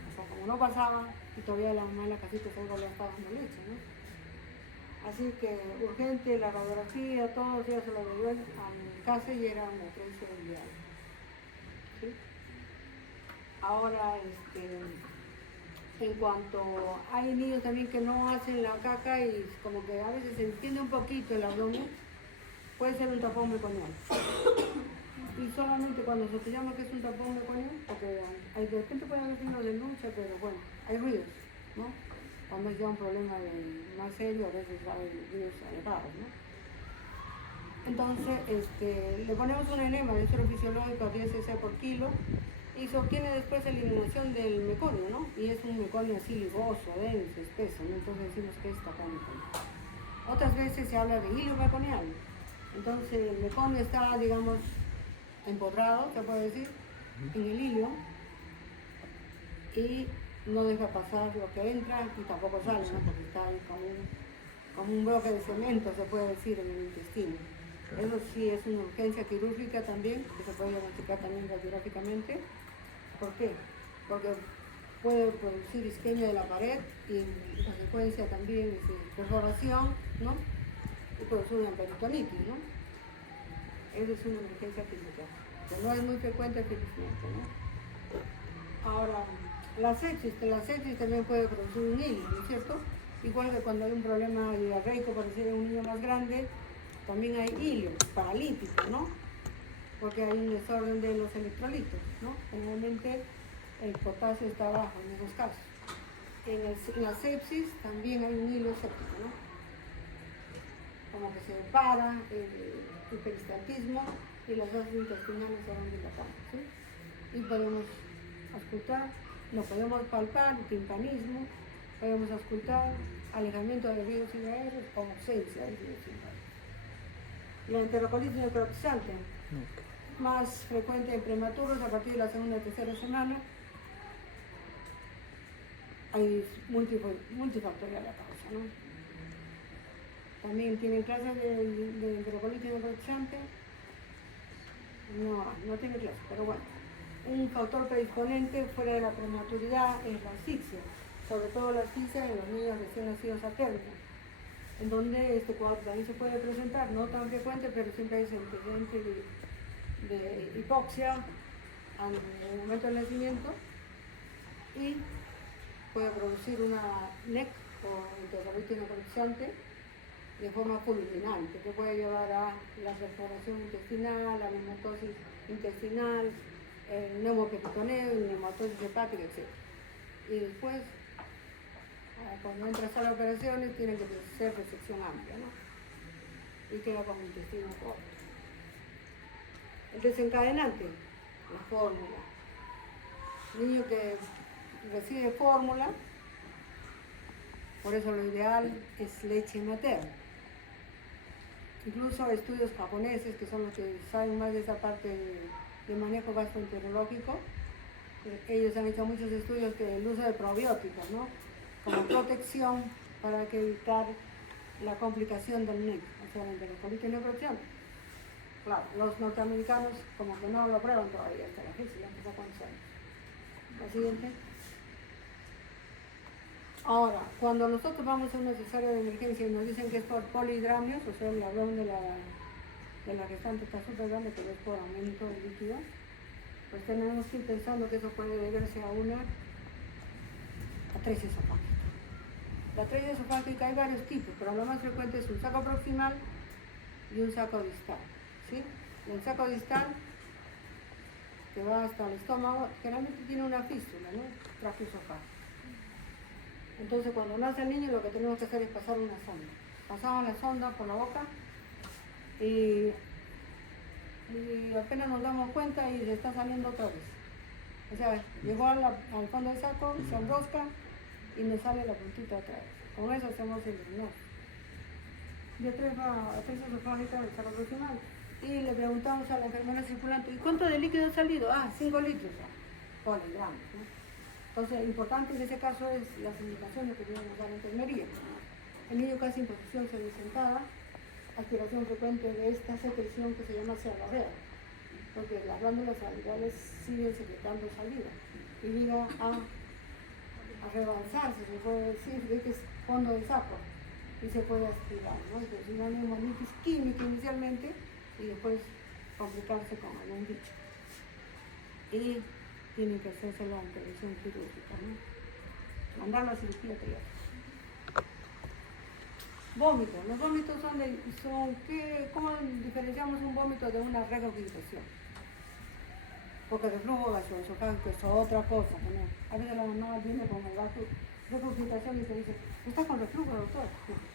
O sea, como no pasaba, y todavía la mamá en la casita seguro le estaba dando leche, ¿no? Así que urgente, la radiografía, todo, ya se lo llevó a mi casa y era una atresia ileal, ¿sí? Ahora, en cuanto hay niños también que no hacen la caca y como que a veces se extiende un poquito el abdomen, puede ser un tapón meconial. Y solamente cuando se te llama que es un tapón meconial, porque de repente puede haber signos de lucha, pero bueno, hay ruidos, ¿no? Cuando es ya un problema más serio, a veces hay ruidos elevados, ¿no? Entonces, le ponemos un enema de suero fisiológico a 10 cc por kilo, y se obtiene después eliminación del meconio, ¿no? Y es un meconio así ligoso, denso, espeso, ¿no? Entonces decimos que es tapón meconial. Otras veces se habla de hilo meconial. Entonces el meconio está, digamos, empotrado, se puede decir, en el hilo y no deja pasar lo que entra y tampoco sale, ¿no? Porque está ahí como un bloque de cemento, se puede decir, en el intestino. Eso sí es una urgencia quirúrgica también, que se puede diagnosticar también radiográficamente. ¿Por qué? Porque puede producir isquemia de la pared y en consecuencia también perforación, ¿no? Y producir una peritonitis, ¿no? Esa es una emergencia quirúrgica, que no es muy frecuente felizmente, ¿no? Ahora, la sepsis también puede producir un hilo, ¿no es cierto? Igual que cuando hay un problema diarreico, por decir en un niño más grande, también hay hilo paralítico, ¿no? Porque hay un desorden de los electrolitos, ¿no? Generalmente el potasio está bajo en esos casos. En la sepsis también hay un hilo séptico, ¿no? Como que se para el peristaltismo y las vías intestinales se van dilatando, ¿sí? Y podemos auscultar, no podemos palpar, timpanismo, podemos auscultar, alejamiento de ruidos aéreos o ausencia de ruidos aéreos. La enterocolitis necrotizante, más frecuente en prematuros a partir de la segunda o tercera semana. Hay multifactorial la causa, ¿no? También tienen clases de enterocolitis necrotizante. No tiene clase, pero bueno. Un factor predisponente fuera de la prematuridad es la asfixia, sobre todo la asfixia en los niños recién nacidos a término, en donde este cuadro también se puede presentar, no tan frecuente, pero siempre hay antecedente de hipoxia en el momento del nacimiento y puede producir una NEC o enterocolitis necrotizante de forma fulminante, que puede llevar a la perforación intestinal, a la nematosis intestinal, el neumoperitoneo, neumatosis hepática, etc. Y después, cuando entras a las operaciones, tiene que ser resección amplia, ¿no? Y queda con el intestino corto. El desencadenante, la fórmula. Niño que recibe fórmula, por eso lo ideal es leche materna. Incluso estudios japoneses, que son los que saben más de esa parte de manejo gastroenterológico, ellos han hecho muchos estudios que el uso de probióticos, ¿no? Como protección para evitar la complicación del NEC, o sea, la enterocolitis necrotizante. Claro, los norteamericanos como que no lo prueban todavía hasta la fecha, ya empezó con años. La siguiente. Ahora, cuando nosotros vamos a una cesárea de emergencia y nos dicen que es por polihidramios, o sea, el abdomen de la gestante está súper grande, pero es por aumento de líquido, pues tenemos que ir pensando que eso puede deberse a atresia esofágica. La atresia esofágica hay varios tipos, pero lo más frecuente es un saco proximal y un saco distal, ¿sí? El saco distal, que va hasta el estómago, generalmente tiene una fístula, ¿no? Traqueoesofágica. Entonces, cuando nace el niño, lo que tenemos que hacer es pasar una sonda. Pasamos la sonda por la boca y apenas nos damos cuenta y se está saliendo otra vez. O sea, llegó al fondo del saco, se enrosca y me sale la puntita otra vez. Con eso hacemos el diagnóstico. De atresia esofágica del saco proximal. Y le preguntamos a la enfermera circulante, ¿y cuánto de líquido ha salido? 5 litros. Poligramos, ¿no? Entonces, importante en ese caso es las indicaciones que tiene que dar la enfermería. El niño casi en posición semisentada, aspiración frecuente de esta secreción que se llama seborrea, porque las glándulas salivales siguen secretando saliva y llega a rebalsarse, se puede decir, de que es fondo de saco y se puede aspirar, ¿no? Entonces, una neumonitis química inicialmente y después complicarse con algún bicho. Y tiene que hacerse la intervención quirúrgica, ¿no? Mandarlo a cirugía pediátrica. Vómitos. Los vómitos ¿cómo diferenciamos un vómito de una regurgitación? Porque el reflujo gastroesofágico es otra cosa, ¿no? A veces la mamá viene con el regurgitación y se dice, ¿está con reflujo, doctor?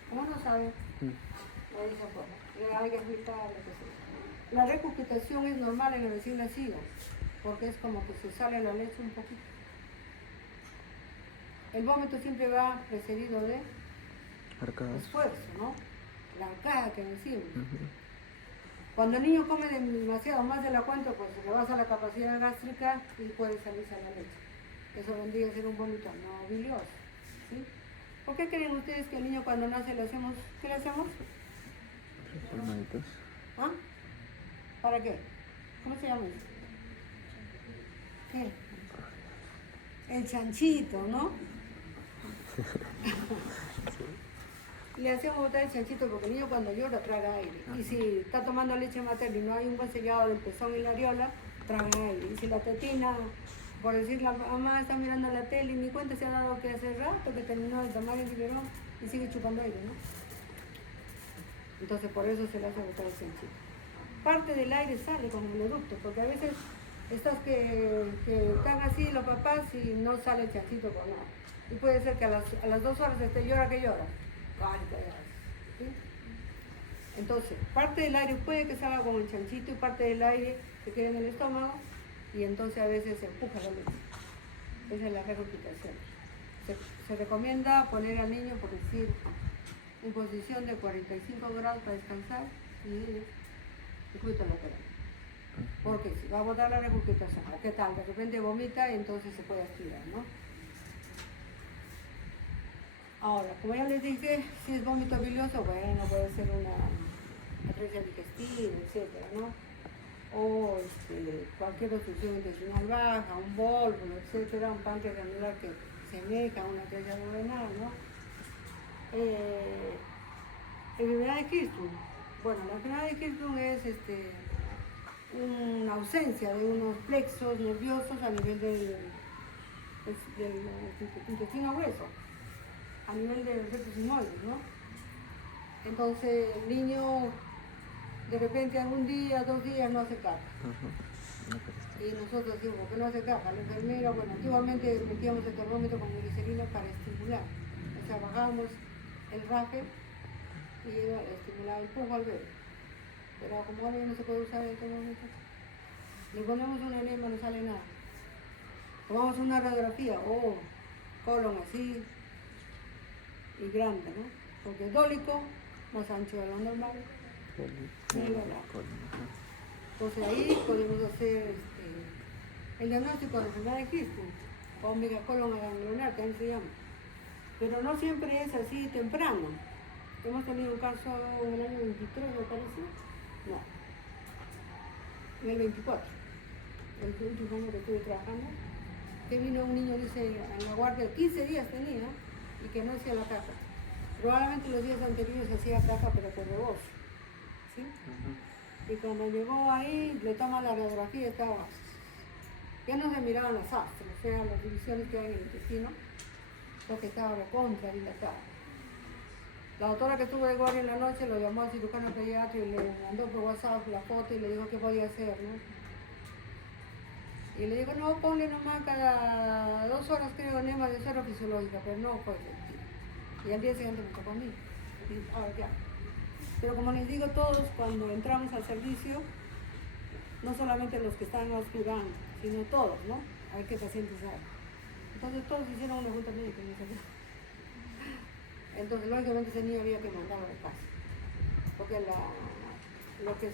¿Cómo no sabe? Le dice, bueno, le hay que explicar lo que sea. La regurgitación es normal en el recién nacido, porque es como que se sale la leche un poquito. El vómito siempre va precedido de esfuerzo, ¿no? La arcada que decimos. Cuando el niño come demasiado, más de la cuenta, pues se le baja la capacidad gástrica y puede salirse la leche. Eso vendría a ser un vómito no bilioso, ¿sí? ¿Por qué creen ustedes que el niño cuando nace le hacemos, qué le hacemos? ¿Ah? ¿Para qué? ¿Cómo se llama eso? ¿Qué? El chanchito, ¿no? Le hacemos botar el chanchito porque el niño cuando llora traga aire. Y si está tomando leche materna y no hay un buen sellado del pezón y la areola, traga aire. Y si la tetina, por decir, la mamá está mirando la tele y ni cuenta se ha dado que hace rato que terminó de tomar el biberón y sigue chupando aire, ¿no? Entonces por eso se le hace botar el chanchito. Parte del aire sale con el eructo, porque a veces estas que están así los papás y no sale el chanchito con nada. Y puede ser que a las 2 horas esté llora que llora. ¿Sí? Entonces, parte del aire puede que salga con el chanchito y parte del aire se quede en el estómago y entonces a veces se empuja la leche. Esa es la regurgitación. Se recomienda poner al niño, por decir, en posición de 45 grados para descansar y justo lo operan. Porque si va a botar la regurgitación, ¿o qué tal? De repente vomita y entonces se puede aspirar, ¿no? Ahora, como ya les dije, si es vómito bilioso, bueno, puede ser una atresia digestiva, etcétera, ¿no? O cualquier obstrucción intestinal baja, un vólvulo, etcétera, un páncreas granular que se meca, una atresia duodenal, ¿no? Enfermedad de Hirschsprung. Bueno, la enfermedad de Hirschsprung es una ausencia de unos plexos nerviosos a nivel del intestino grueso, a nivel del recto sigmoides, ¿no? Entonces el niño de repente algún día, 2 días no hace caca. Y nosotros decimos, ¿por qué no hace caca? La enfermera, bueno, antiguamente metíamos el termómetro con glicerina para estimular. O sea, bajábamos el rafe y estimulaba el pulso al bebé. Pero como ahora ya no se puede usar el termómetro, le ponemos un enema, no sale nada. Tomamos una radiografía, colon así y grande, ¿no? Porque es dólico, más ancho de lo normal. Entonces ahí podemos hacer el diagnóstico de enfermedad de Hirschsprung o megacolon ganglionar, también se llama. Pero no siempre es así temprano. Hemos tenido un caso en el año 23, me parece. No, en el 24, el último año que estuve trabajando, que vino un niño, dice, en la guardia, 15 días tenía y que no hacía la caca. Probablemente los días anteriores hacía caca, pero por rebozo. ¿Sí? Y cuando llegó ahí, le toma la radiografía y estaba, ya no se miraban las astras, o sea, las divisiones que hay en el intestino, porque estaba recontra dilatada. La doctora que estuvo de guardia en la noche lo llamó al cirujano pediatra y le mandó por WhatsApp la foto y le dijo qué podía hacer, ¿no? Y le dijo, no, ponle nomás cada 2 horas, creo, enema de suero fisiológica, pero no fue efectivo. Y al día siguiente me tocó a mí. Y ahora ya. Pero como les digo, todos cuando entramos al servicio, no solamente los que están aspirando, sino todos, ¿no? A ver qué pacientes hay. Entonces todos hicieron una junta médica en ese día. Entonces lógicamente ese niño había que mandarlo de casa. Porque lo que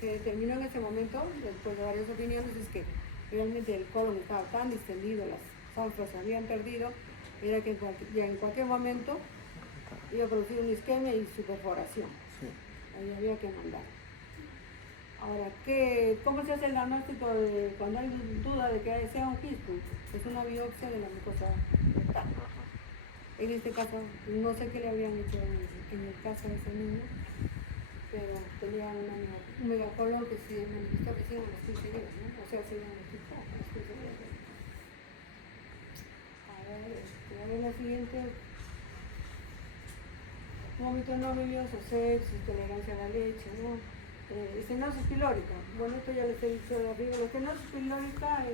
se determinó en ese momento, después de varias opiniones, es que realmente el colon estaba tan distendido, las salsas se habían perdido, era que ya en cualquier momento iba a producir una isquemia y su perforación. Sí. Ahí había que mandar. Ahora, ¿cómo se hace el diagnóstico cuando hay duda de que sea un Hirschsprung? Es una biopsia de la mucosa rectal. En este caso, no sé qué le habían hecho en el caso de ese niño, pero tenía un megacolon que se manifestó recién a los 15 días, ¿no? O sea, se diagnosticó a los 15 días. A ver la siguiente. Vómito no bilioso, sepsis, tolerancia a la leche, ¿no? Estenosis pilórica. Bueno, esto ya les he dicho de arriba. La estenosis pilórica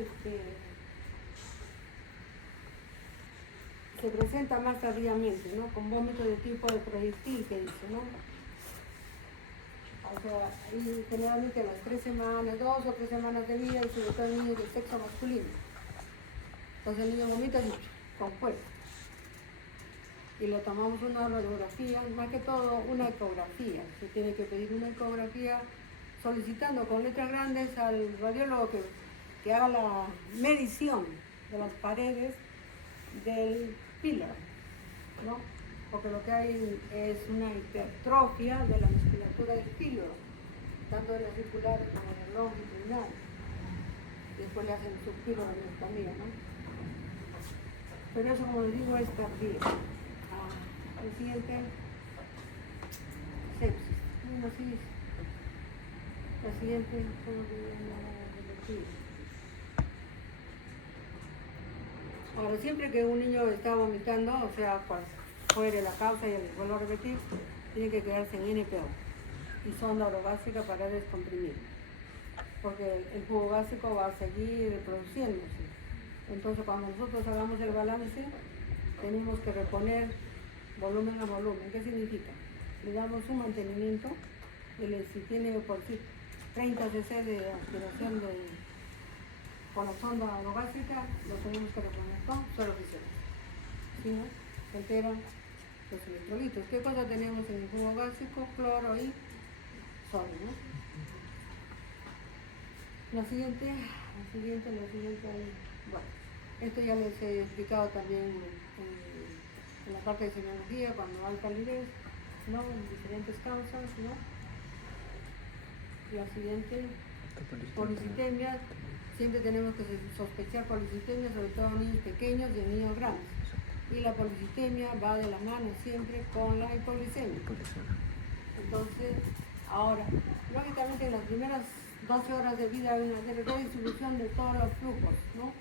se presenta más tardíamente, ¿no? Con vómito de tipo de proyectil, que dice, ¿no? O sea, y generalmente a las 3 semanas, 2 o 3 semanas de vida, y sobre todo en niños de sexo masculino. Entonces el niño vomita así, con fuerza. Y le tomamos una radiografía, más que todo una ecografía. Se tiene que pedir una ecografía solicitando con letras grandes al radiólogo que haga la medición de las paredes del píloro, ¿no? Porque lo que hay es una hipertrofia de la musculatura del píloro, tanto de la circular como de la longitudinal. Después le hacen su píloromiostomía, ¿no? Pero eso, como les digo, es tardío. El siguiente, sepsis. Bueno, sí. La siguiente, ahora, siempre que un niño está vomitando, o sea, fuera la causa y el vuelvo a repetir, tiene que quedarse en NPO y sonda orogástrica para descomprimir, porque el jugo gástrico va a seguir produciéndose. Entonces cuando nosotros hagamos el balance, tenemos que reponer volumen a volumen. ¿Qué significa? Le damos un mantenimiento, si tiene por sí 30 cc de aspiración con la sonda orogástrica, lo tenemos que reponer con suero fisiológico. Si no, se alteran los electrolitos. ¿Qué cosa tenemos en el jugo gástrico? Cloro y sodio, ¿no? La siguiente, bueno, esto ya les he explicado también en la parte de semiología, cuando hay palidez, ¿no? En diferentes causas, ¿no? La siguiente, policitemia. Siempre tenemos que sospechar policitemia, sobre todo en niños pequeños y en niños grandes. Y la policitemia va de la mano siempre con la hipoglicemia. Entonces, ahora, lógicamente en las primeras 12 horas de vida hay una redistribución de todos los flujos, ¿no?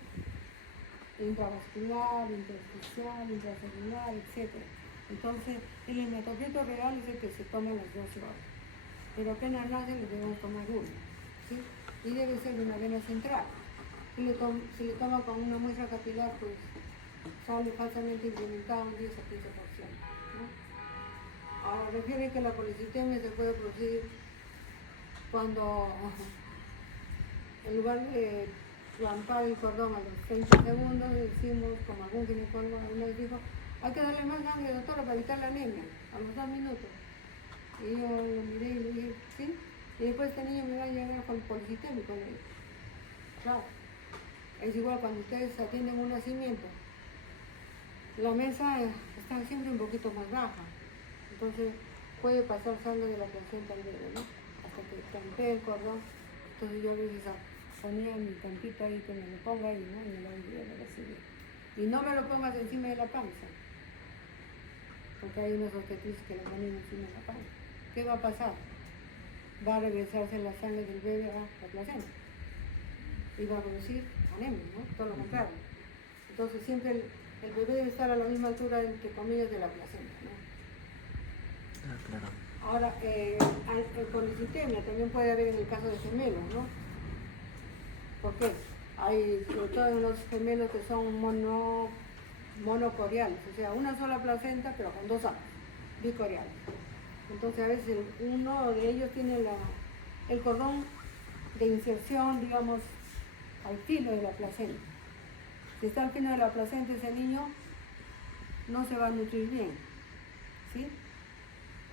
Intravascular, intersticial, intracelular, etc. Entonces, el hematocrito real es el que se toma a las 12 horas. Pero apenas nace le debemos tomar uno, ¿sí? Y debe ser de una vena central. Si le toma con una muestra capilar, pues sale falsamente incrementado un 10 a 15%, ¿no? Ahora, refiere que la policitemia se puede producir cuando, en lugar de plantar el cordón a los 30 segundos, decimos, como algún ginecólogo alguna vez dijo, hay que darle más sangre, doctora, para evitar la anemia, a los 2 minutos. Y yo lo miré y le dije, ¿sí? Y después este niño me va a llegar con policitémico, le dije. Claro, es igual cuando ustedes atienden un nacimiento. La mesa está siempre un poquito más baja, entonces puede pasar sangre de la placenta al bebé, ¿no? Hasta que tampé el cordón. Entonces yo a veces ponía mi tampita ahí, que me lo ponga ahí, ¿no? Y me lo envié, me lo recibí. Y no me lo pongas encima de la panza, porque hay unos obstetrices que lo ponen encima de la panza. ¿Qué va a pasar? Va a regresarse la sangre del bebé a la placenta y va a producir anemia, ¿no? Todo lo contrario. Entonces siempre el bebé debe estar a la misma altura, entre comillas, de la placenta, ¿no? Ah, claro. Ahora, policitemia también puede haber en el caso de gemelos, ¿no? ¿Por qué? Hay, sobre todo en los gemelos que son monocoriales, o sea, una sola placenta, pero con 2 alas, bicoriales. Entonces, a veces uno de ellos tiene el cordón de inserción, digamos, al filo de la placenta. Si está al filo de la placenta, ese niño no se va a nutrir bien, ¿sí?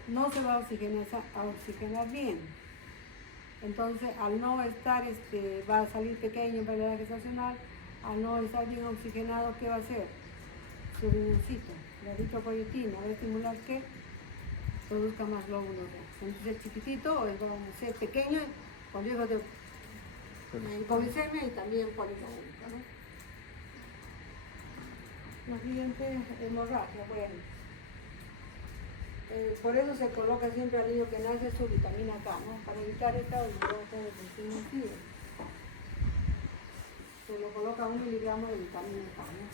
No se va a oxigenar bien. Entonces, al no estar, va a salir pequeño en periodo gestacional, al no estar bien oxigenado, ¿qué va a hacer? Su riñoncito, la eritropoyetina, va a estimular que produzca más glóbulos rojos. Entonces, el chiquitito va a ser pequeño, con riesgo de hipoglicemia y también poliglóbulica, ¿no? La siguiente, hemorragia, bueno. Por eso se coloca siempre al niño que nace su vitamina K, ¿no? Para evitar esta hemorragia de intestino. Se le coloca 1 miligramo de vitamina K, ¿no?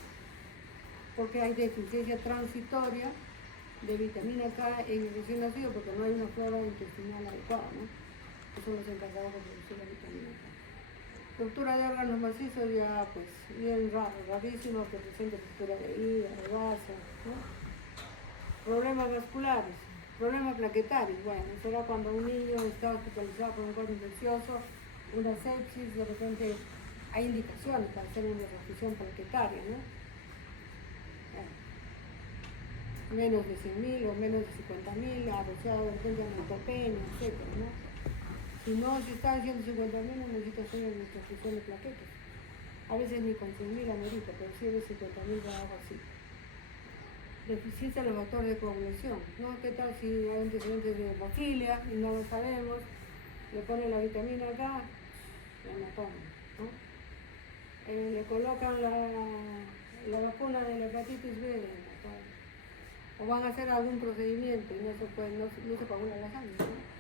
Porque hay deficiencia transitoria de vitamina K en el recién nacido porque no hay una flora intestinal adecuada, ¿no? Que son los encargados de producir la vitamina K. Ruptura de órganos macizos ya, pues, bien rarísimo, que presenta ruptura de hígado, de vaso, ¿no? Problemas vasculares, problemas plaquetarios, bueno, será cuando un niño está hospitalizado por un cuadro infeccioso, una sepsis, de repente hay indicaciones para hacer una transfusión plaquetaria, ¿no? Menos de 100.000 o menos de 50.000, asociado de repente a neutropenia, etc., ¿no? Si no, si están 150.000, no necesita hacer una transfusión de plaquetas. A veces ni con 100.000 amerita, pero si es de 50.000 va algo así. Deficiencia de los factores de coagulación, ¿no? ¿Qué tal si hay antecedentes de hemofilia y no lo sabemos? Le ponen la vitamina K, la no toman, ¿no? Le colocan la vacuna de la hepatitis B, o van a hacer algún procedimiento y no se coagula la sangre, ¿no?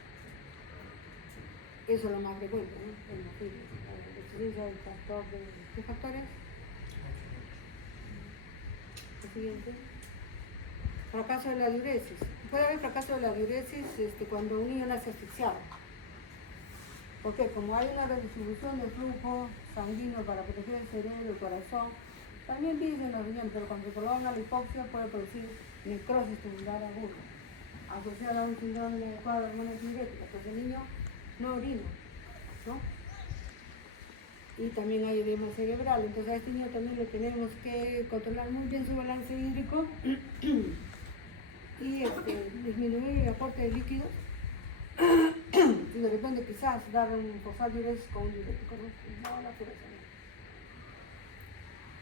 Eso es lo más frecuente, ¿no? Hemofilia, la deficiencia del factor de... ¿Qué factores? El siguiente. Fracaso de la diuresis. Puede haber fracaso de la diuresis cuando un niño nace asfixiado. ¿Por qué? Como hay una redistribución del flujo sanguíneo para proteger el cerebro, el corazón, También dicen los riñones, pero cuando se prolonga la hipoxia puede producir necrosis tubular aguda, asociada a un síndrome inadecuado de hormonas diuréticas. Entonces el niño no orina, ¿no? Y también hay edema cerebral. Entonces a este niño también le tenemos que controlar muy bien su balance hídrico y disminuir el aporte de líquidos. Y de repente quizás dar un fosfodiuresis con un diurético, ¿no? No, la pureza.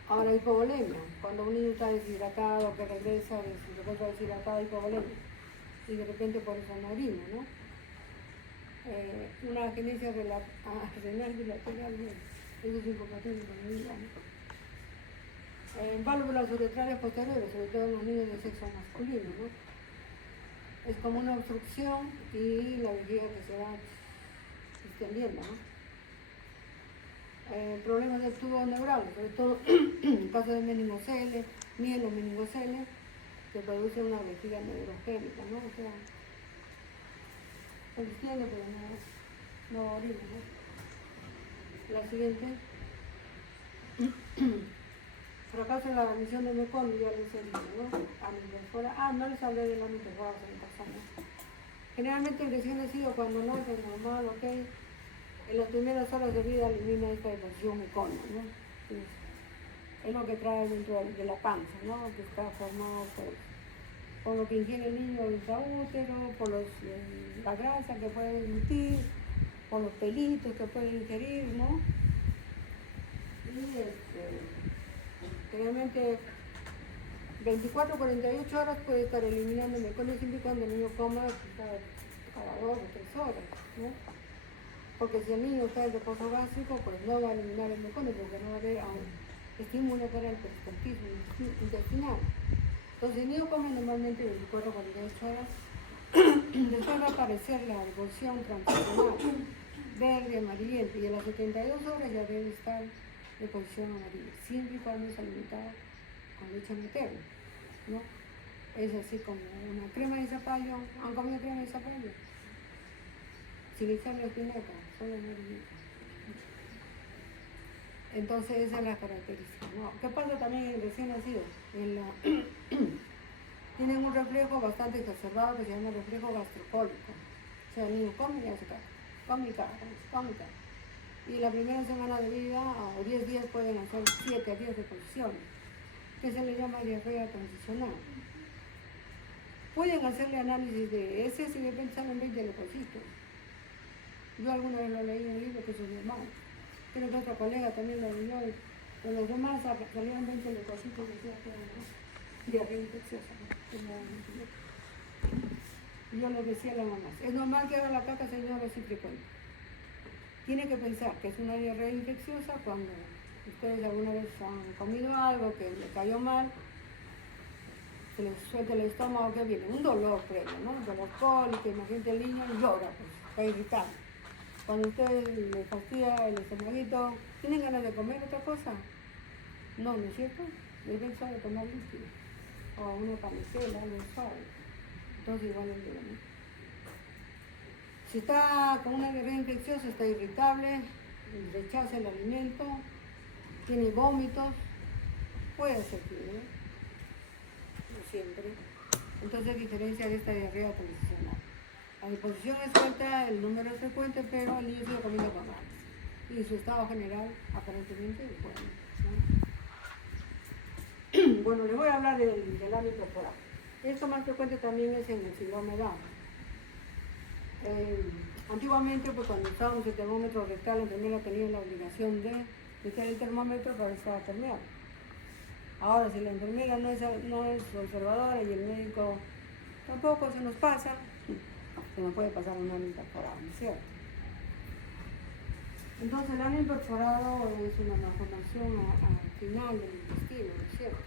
Ahora, hipovolemia, cuando un niño está deshidratado, que regresa deshidratado, hipovolemia, y de repente por eso no orina, ¿no? Una agenesia renal bilateral, eso es incompatible con el niño, ¿no? Válvulas uretrales posteriores, sobre todo en los niños de sexo masculino, ¿no? Es como una obstrucción y la vejiga que se va extendiendo, ¿no? Problemas del tubo neural, sobre todo en el caso de meningocele, mielomeningocele, se produce una vejiga neurogénica, ¿no? O sea, se extiende pero no orina, ¿no? La siguiente. Fracaso en la admisión de meconio, ya les he dicho, ¿no? No les hablé del ámbito de ¿no? Generalmente el recién nacido cuando no es normal, ¿ok? En las primeras horas de vida elimina esta deposición meconia, ¿no? Es lo que trae dentro de la panza, ¿no? Que está formado por lo que ingiere el niño intraútero, por la grasa que puede emitir, por los pelitos que puede ingerir, ¿no? Y generalmente 24 48 horas puede estar eliminando meconio siempre y cuando el niño coma cada 2 o 3 horas, ¿no? Porque si el niño está en reposo gástrico, pues no va a eliminar el meconio porque no va a haber estímulo para el peristaltismo intestinal. Entonces el niño come normalmente 24 48 horas, después va a aparecer la deposición transicional, verde, amarillenta, y a las 72 horas ya debe estar deposición amarilla, siempre y cuando es alimentado con leche materna, ¿no? Es así como una crema de zapallo. ¿Han comido crema de zapallo? Sin echarle espinaca, solo amarillita. Entonces esa es la característica, ¿no? ¿Qué pasa también en el recién nacido? Tienen un reflejo bastante exacerbado que se llama reflejo gastrocólico. O sea, el niño come y hace caca, come y caca, come y caca. Y la primera semana de vida, o 10 días, pueden hacer 7 a 10 deposiciones, que se le llama diarrea transicional. Pueden hacerle análisis de heces y de repente salen 20 leucocitos. Yo alguna vez lo leí en un libro que eso es normal. Creo que otro colega también lo leyó. De los demás salieron 20 leucocitos, decía que era diarrea infecciosa, ¿no? Yo le decía a la mamá, es normal que haga la caca, señora, así frecuente. Tiene que pensar que es una diarrea infecciosa cuando ustedes alguna vez han comido algo que le cayó mal, se les suelta el estómago, que viene un dolor previo, ¿no? Un dolor cólico, imagínate el niño y llora, pues, está irritado. Cuando ustedes les fastidia el estomaguito, ¿tienen ganas de comer otra cosa? No, ¿no es cierto? Les ven suave tomar líquido, o una panecela, algo suave. Entonces igual el niño, ¿no? Si está con una diarrea infecciosa, está irritable, rechaza el alimento, tiene vómitos, puede ser fiebre, no siempre. Entonces, diferencia de esta diarrea transicional. La deposición es suelta, el número es frecuente, pero el niño sigue comiendo con ganas. Y su estado general, aparentemente, es bueno, ¿no? Bueno, les voy a hablar del ámbito corporal. Esto más frecuente también es en el síndrome Down. Antiguamente, pues cuando usábamos el termómetro rectal, la enfermera tenía la obligación de meter el termómetro para ver si estaba permeable. Ahora, si la enfermera no es observadora y el médico tampoco, se nos pasa, se nos puede pasar un ano imperforado, ¿no es cierto? Entonces, el ano imperforado es una malformación al final del intestino, ¿no es cierto?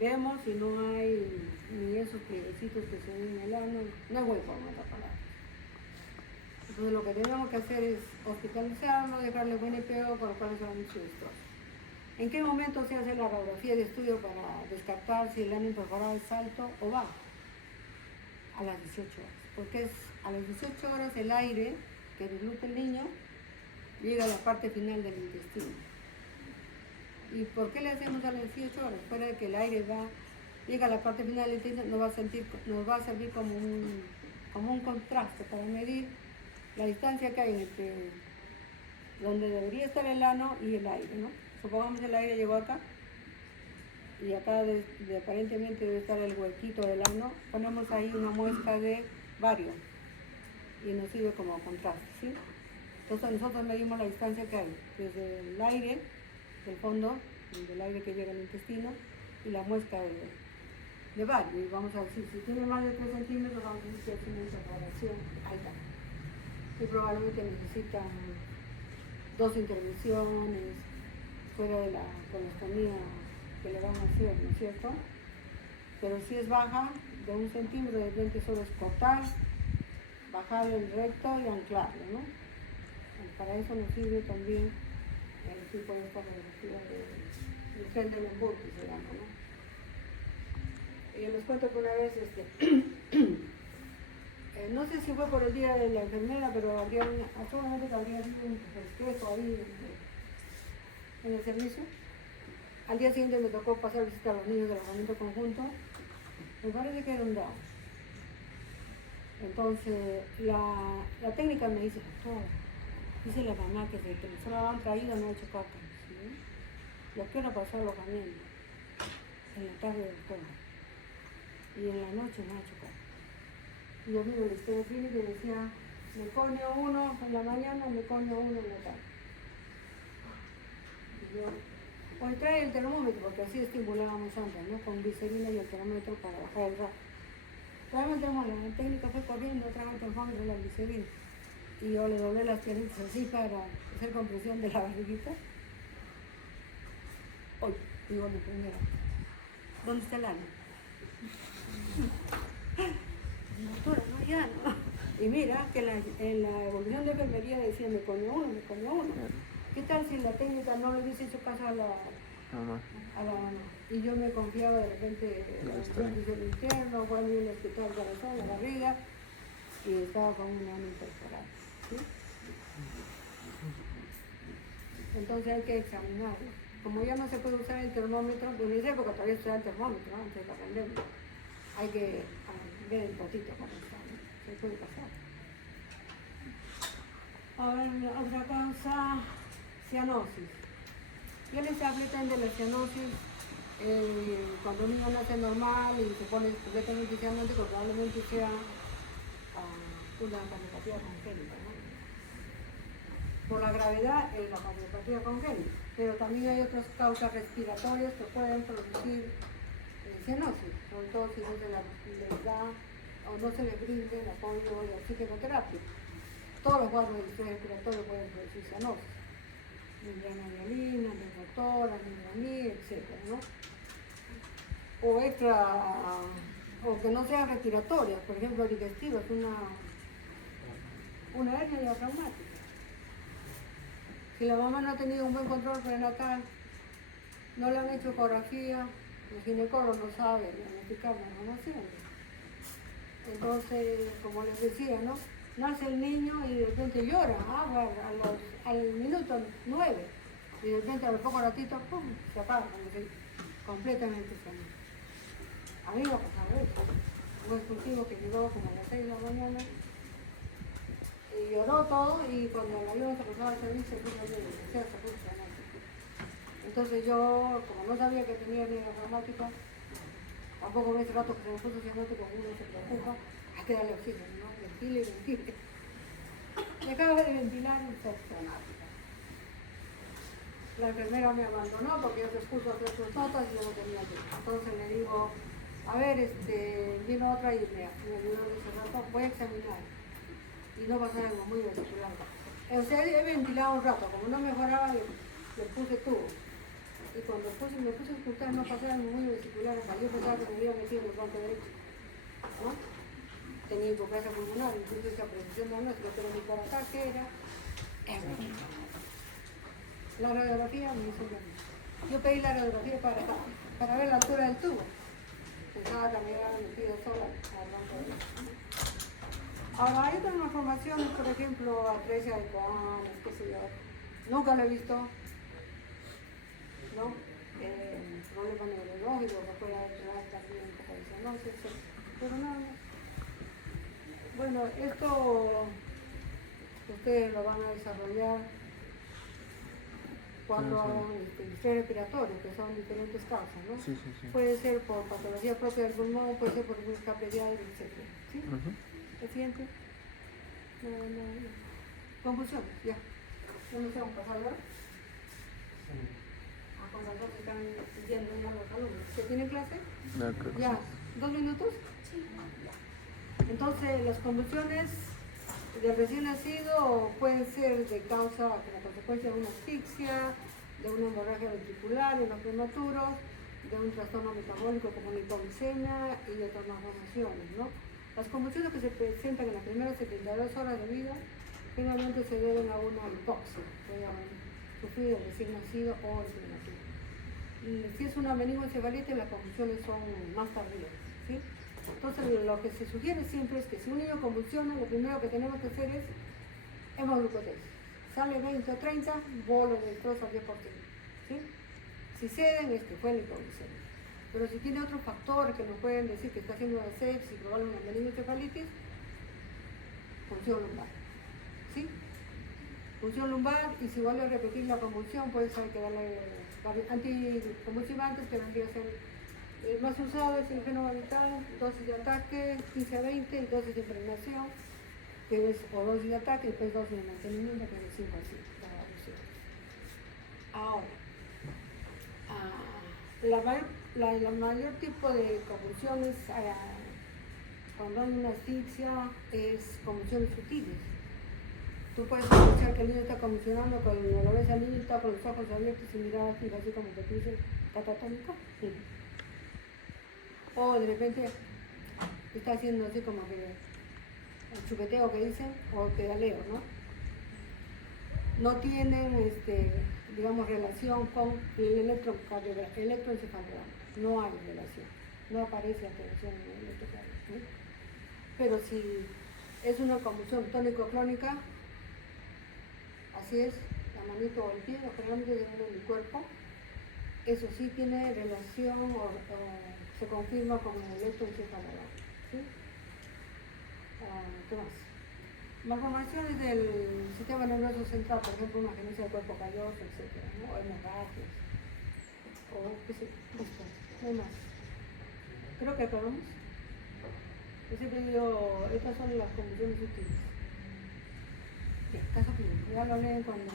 Vemos si no hay ni esos plieguecitos que se ven en el ano, no hay hueco en otra palabra. Entonces lo que tenemos que hacer es hospitalizarlo, dejarle buen EPO, por lo cual se va a mucho destrozos. ¿En qué momento se hace la radiografía de estudio para descartar si el ano imperforado es alto o bajo? A las 18 horas, porque es a las 18 horas el aire que disluta el niño llega a la parte final del intestino. ¿Y por qué le hacemos a las 18 horas? Fuera de que el aire llega a la parte final del intestino, nos va a servir como un contraste para medir la distancia que hay entre donde debería estar el ano y el aire, ¿no? Supongamos que el aire llegó acá y acá aparentemente debe estar el huequito del ano, ponemos ahí una muestra de bario y nos sirve como contraste, ¿sí? Entonces nosotros medimos la distancia que hay desde el aire, del fondo, del aire que llega al intestino y la muestra de bario. Y vamos a decir, si tiene más de 3 centímetros, vamos a decir que tiene una separación alta. Y probablemente necesitan 2 intervenciones fuera de la colostomía que le van a hacer, ¿no es cierto? Pero si es baja, de 1 centímetro, de repente solo es cortar, bajar el recto y anclarlo, ¿no? Para eso nos sirve también el tipo de esta radiografía del Trendelenburg, que se llama, ¿no? Y yo les cuento que una vez, no sé si fue por el día de la enfermera, pero seguramente que habría habido un festejo ahí en el servicio. Al día siguiente me tocó pasar a visitar a los niños del alojamiento conjunto. Me parece que era un Down. Entonces, la técnica me dice, doctor, dice la mamá que desde que nosotros lo han traído no ha hecho caca, ¿sí? ¿Y a qué hora pasó el alojamiento? En la tarde, doctor. Y en la noche no ha hecho caca. Y yo miro la historia clínica y decía, meconio 1 en la mañana, meconio 1 en la tarde. Y yo, pues trae el termómetro, porque así estimulábamos antes, ¿no? Con glicerina y el termómetro para bajar el rato. Traemos el termómetro, la técnica fue corriendo, trae el termómetro y la glicerina. Y yo le doblé las piernitas así para hacer compresión de la barriguita. Hoy, digo la primera, ¿dónde está el ano? Doctora, no, ya no. Y mira que en la evolución de enfermería decía meconio 1. ¿Qué tal si la técnica no le hubiese hecho caso a la mamá? Y yo me confiaba de repente en el servicio interno, fue a mí en el hospital corazón, la barriga, y estaba con un ano incorporado, ¿sí? Entonces hay que examinar. Como ya no se puede usar el termómetro, pues en esa época todavía se usaba el termómetro, ¿no? Antes de la pandemia. Hay que ver el potito cómo está, ¿no? Se puede pasar. Ahora, otra causa, cianosis. Yo les hablé también de la cianosis. Cuando un niño nace normal y se pone completamente cianótico, probablemente sea una cardiopatía congénita, ¿no? Por la gravedad es la cardiopatía congénita, pero también hay otras causas respiratorias que pueden producir cianosis, sobre todo si no se les da o no se les brinde el apoyo de oxigenoterapia. Todos los cuadros de estrés respiratorio pueden producir cianosis, membrana hialina, membrana, membrana, etc., ¿no? O que no sean respiratorias, por ejemplo, digestivas, una hernia diafragmática. Si la mamá no ha tenido un buen control prenatal, no le han hecho ecografía, el ginecólogo no sabe diagnosticar la malformación. Entonces, como les decía, ¿no? Nace el niño y de repente llora, al minuto 9, y de repente al poco ratito, ¡pum!, se apaga, completamente sano. A mí me ha pasado eso. Un expulsivo que llegó como a las 6 de la mañana, y lloró todo, y cuando la ayuda se pasaba al servicio, se puso cianótico. Entonces yo, como no sabía que tenía hernia diafragmática, tampoco me hace rato que se me puso cianótico, uno se preocupa, hay que darle oxígeno, ¿no? Ventile. Me acaba de ventilar y está cianótica. La enfermera me abandonó porque yo se expuso a hacer sus notas y yo no tenía tiempo. Entonces le digo, a ver, vino otra y me ayudó en ese rato, voy a examinar. Y no pasaba algo muy vesicular. O sea, he ventilado un rato, como no mejoraba, le puse tubo. Y cuando me puse a escuchar, no pasaba algo muy vesicular, hasta yo pensaba que me había metido en el bronco derecho, ¿no? Tenía hipoplasia pulmonar, incluso esa precisión diagnóstica, pero mi para acá, ¿qué era? La radiografía me hizo lo mismo. Yo pedí la radiografía para ver la altura del tubo. Pensaba que me había metido sola al bronco derecho. Ahora, hay otras malformaciones, por ejemplo, atresia de Cohen, qué sé yo. Nunca lo he visto. ¿no? Problemas neurológicos que pueda llevar también un poco de cianosis, etc. Pero nada más. Bueno, esto ustedes lo van a desarrollar cuando hagan estrés respiratorio, que son diferentes causas, ¿no? Sí, sí, sí. Puede ser por patología propia del pulmón, puede ser por un escape de aire, etc. ¿Sí? ¿El siguiente? No. Convulsiones, ya. ¿Dónde se van a pasar ahora? Con razón que están yendo ya los alumnos. ¿Se tiene clase? No, creo que Ya, sí. 2 minutos. Entonces, las convulsiones del recién nacido pueden ser de causa, como consecuencia de una asfixia, de una hemorragia ventricular en los prematuros, de un trastorno metabólico como una hipoglucemia y de otras malformaciones, ¿no? Las convulsiones que se presentan en las primeras 72 horas de vida generalmente se deben a una hipoxia, que hayan sufrido el recién nacido o el prematuro. Y si es una meningoencefalitis, las convulsiones son más tardías, ¿sí? Entonces, lo que se sugiere siempre es que si un niño convulsiona, lo primero que tenemos que hacer es hemoglucotesis. Sale 20 o 30, bolo de destrozo al 10%, ¿sí? Si ceden, es que fue la hipoglucemia. Pero si tiene otros factores que nos pueden decir que está haciendo una sepsis, probablemente una meningoencefalitis, función lumbar, ¿sí? Función lumbar, y si vuelve a repetir la convulsión, puede ser que darle anticonvulsivantes, que vendría a ser el más usado es el fenobarbital, dosis de ataque 15 a 20, y dosis de impregnación, que es o dosis de ataque y después dosis de mantenimiento, que es de 5 a 5 para reducir. Ahora, la mayor tipo de convulsiones cuando hay una asfixia es convulsiones sutiles. Tú puedes escuchar que el niño está convulsionando, cuando lo ves al niño está con los ojos abiertos y mirada fija, así como que tú dices, catatónico. Sí. O de repente está haciendo así como que el chupeteo que dicen, o pedaleo, ¿no? No tienen, digamos, relación con el electroencefalograma. No hay relación. No aparece alteración en el electrocardiograma, ¿sí? Pero si es una convulsión tónico-clónica, así es, la manito o el pie, o generalmente depende del cuerpo, eso sí tiene relación o se confirma con el electroencefalograma, ¿sí? ¿Qué más? Malformaciones del sistema nervioso central, por ejemplo, una agenesia del cuerpo calloso, etc., ¿no? O hemorragias, o qué sé, esto, no hay más. Creo que acabamos. Yo siempre digo, estas son las convulsiones útiles. Ya, caso clínico, ya lo hablé cuando...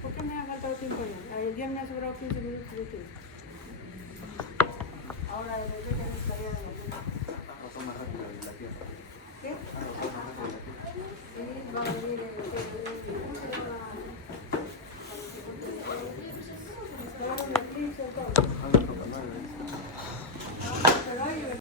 ¿Por qué me ha faltado tiempo ya? Ya me ha sobrado 15 minutos de tiempo. Ahora, de repente necesitaría de los minutos. ¿Qué? Va a venir el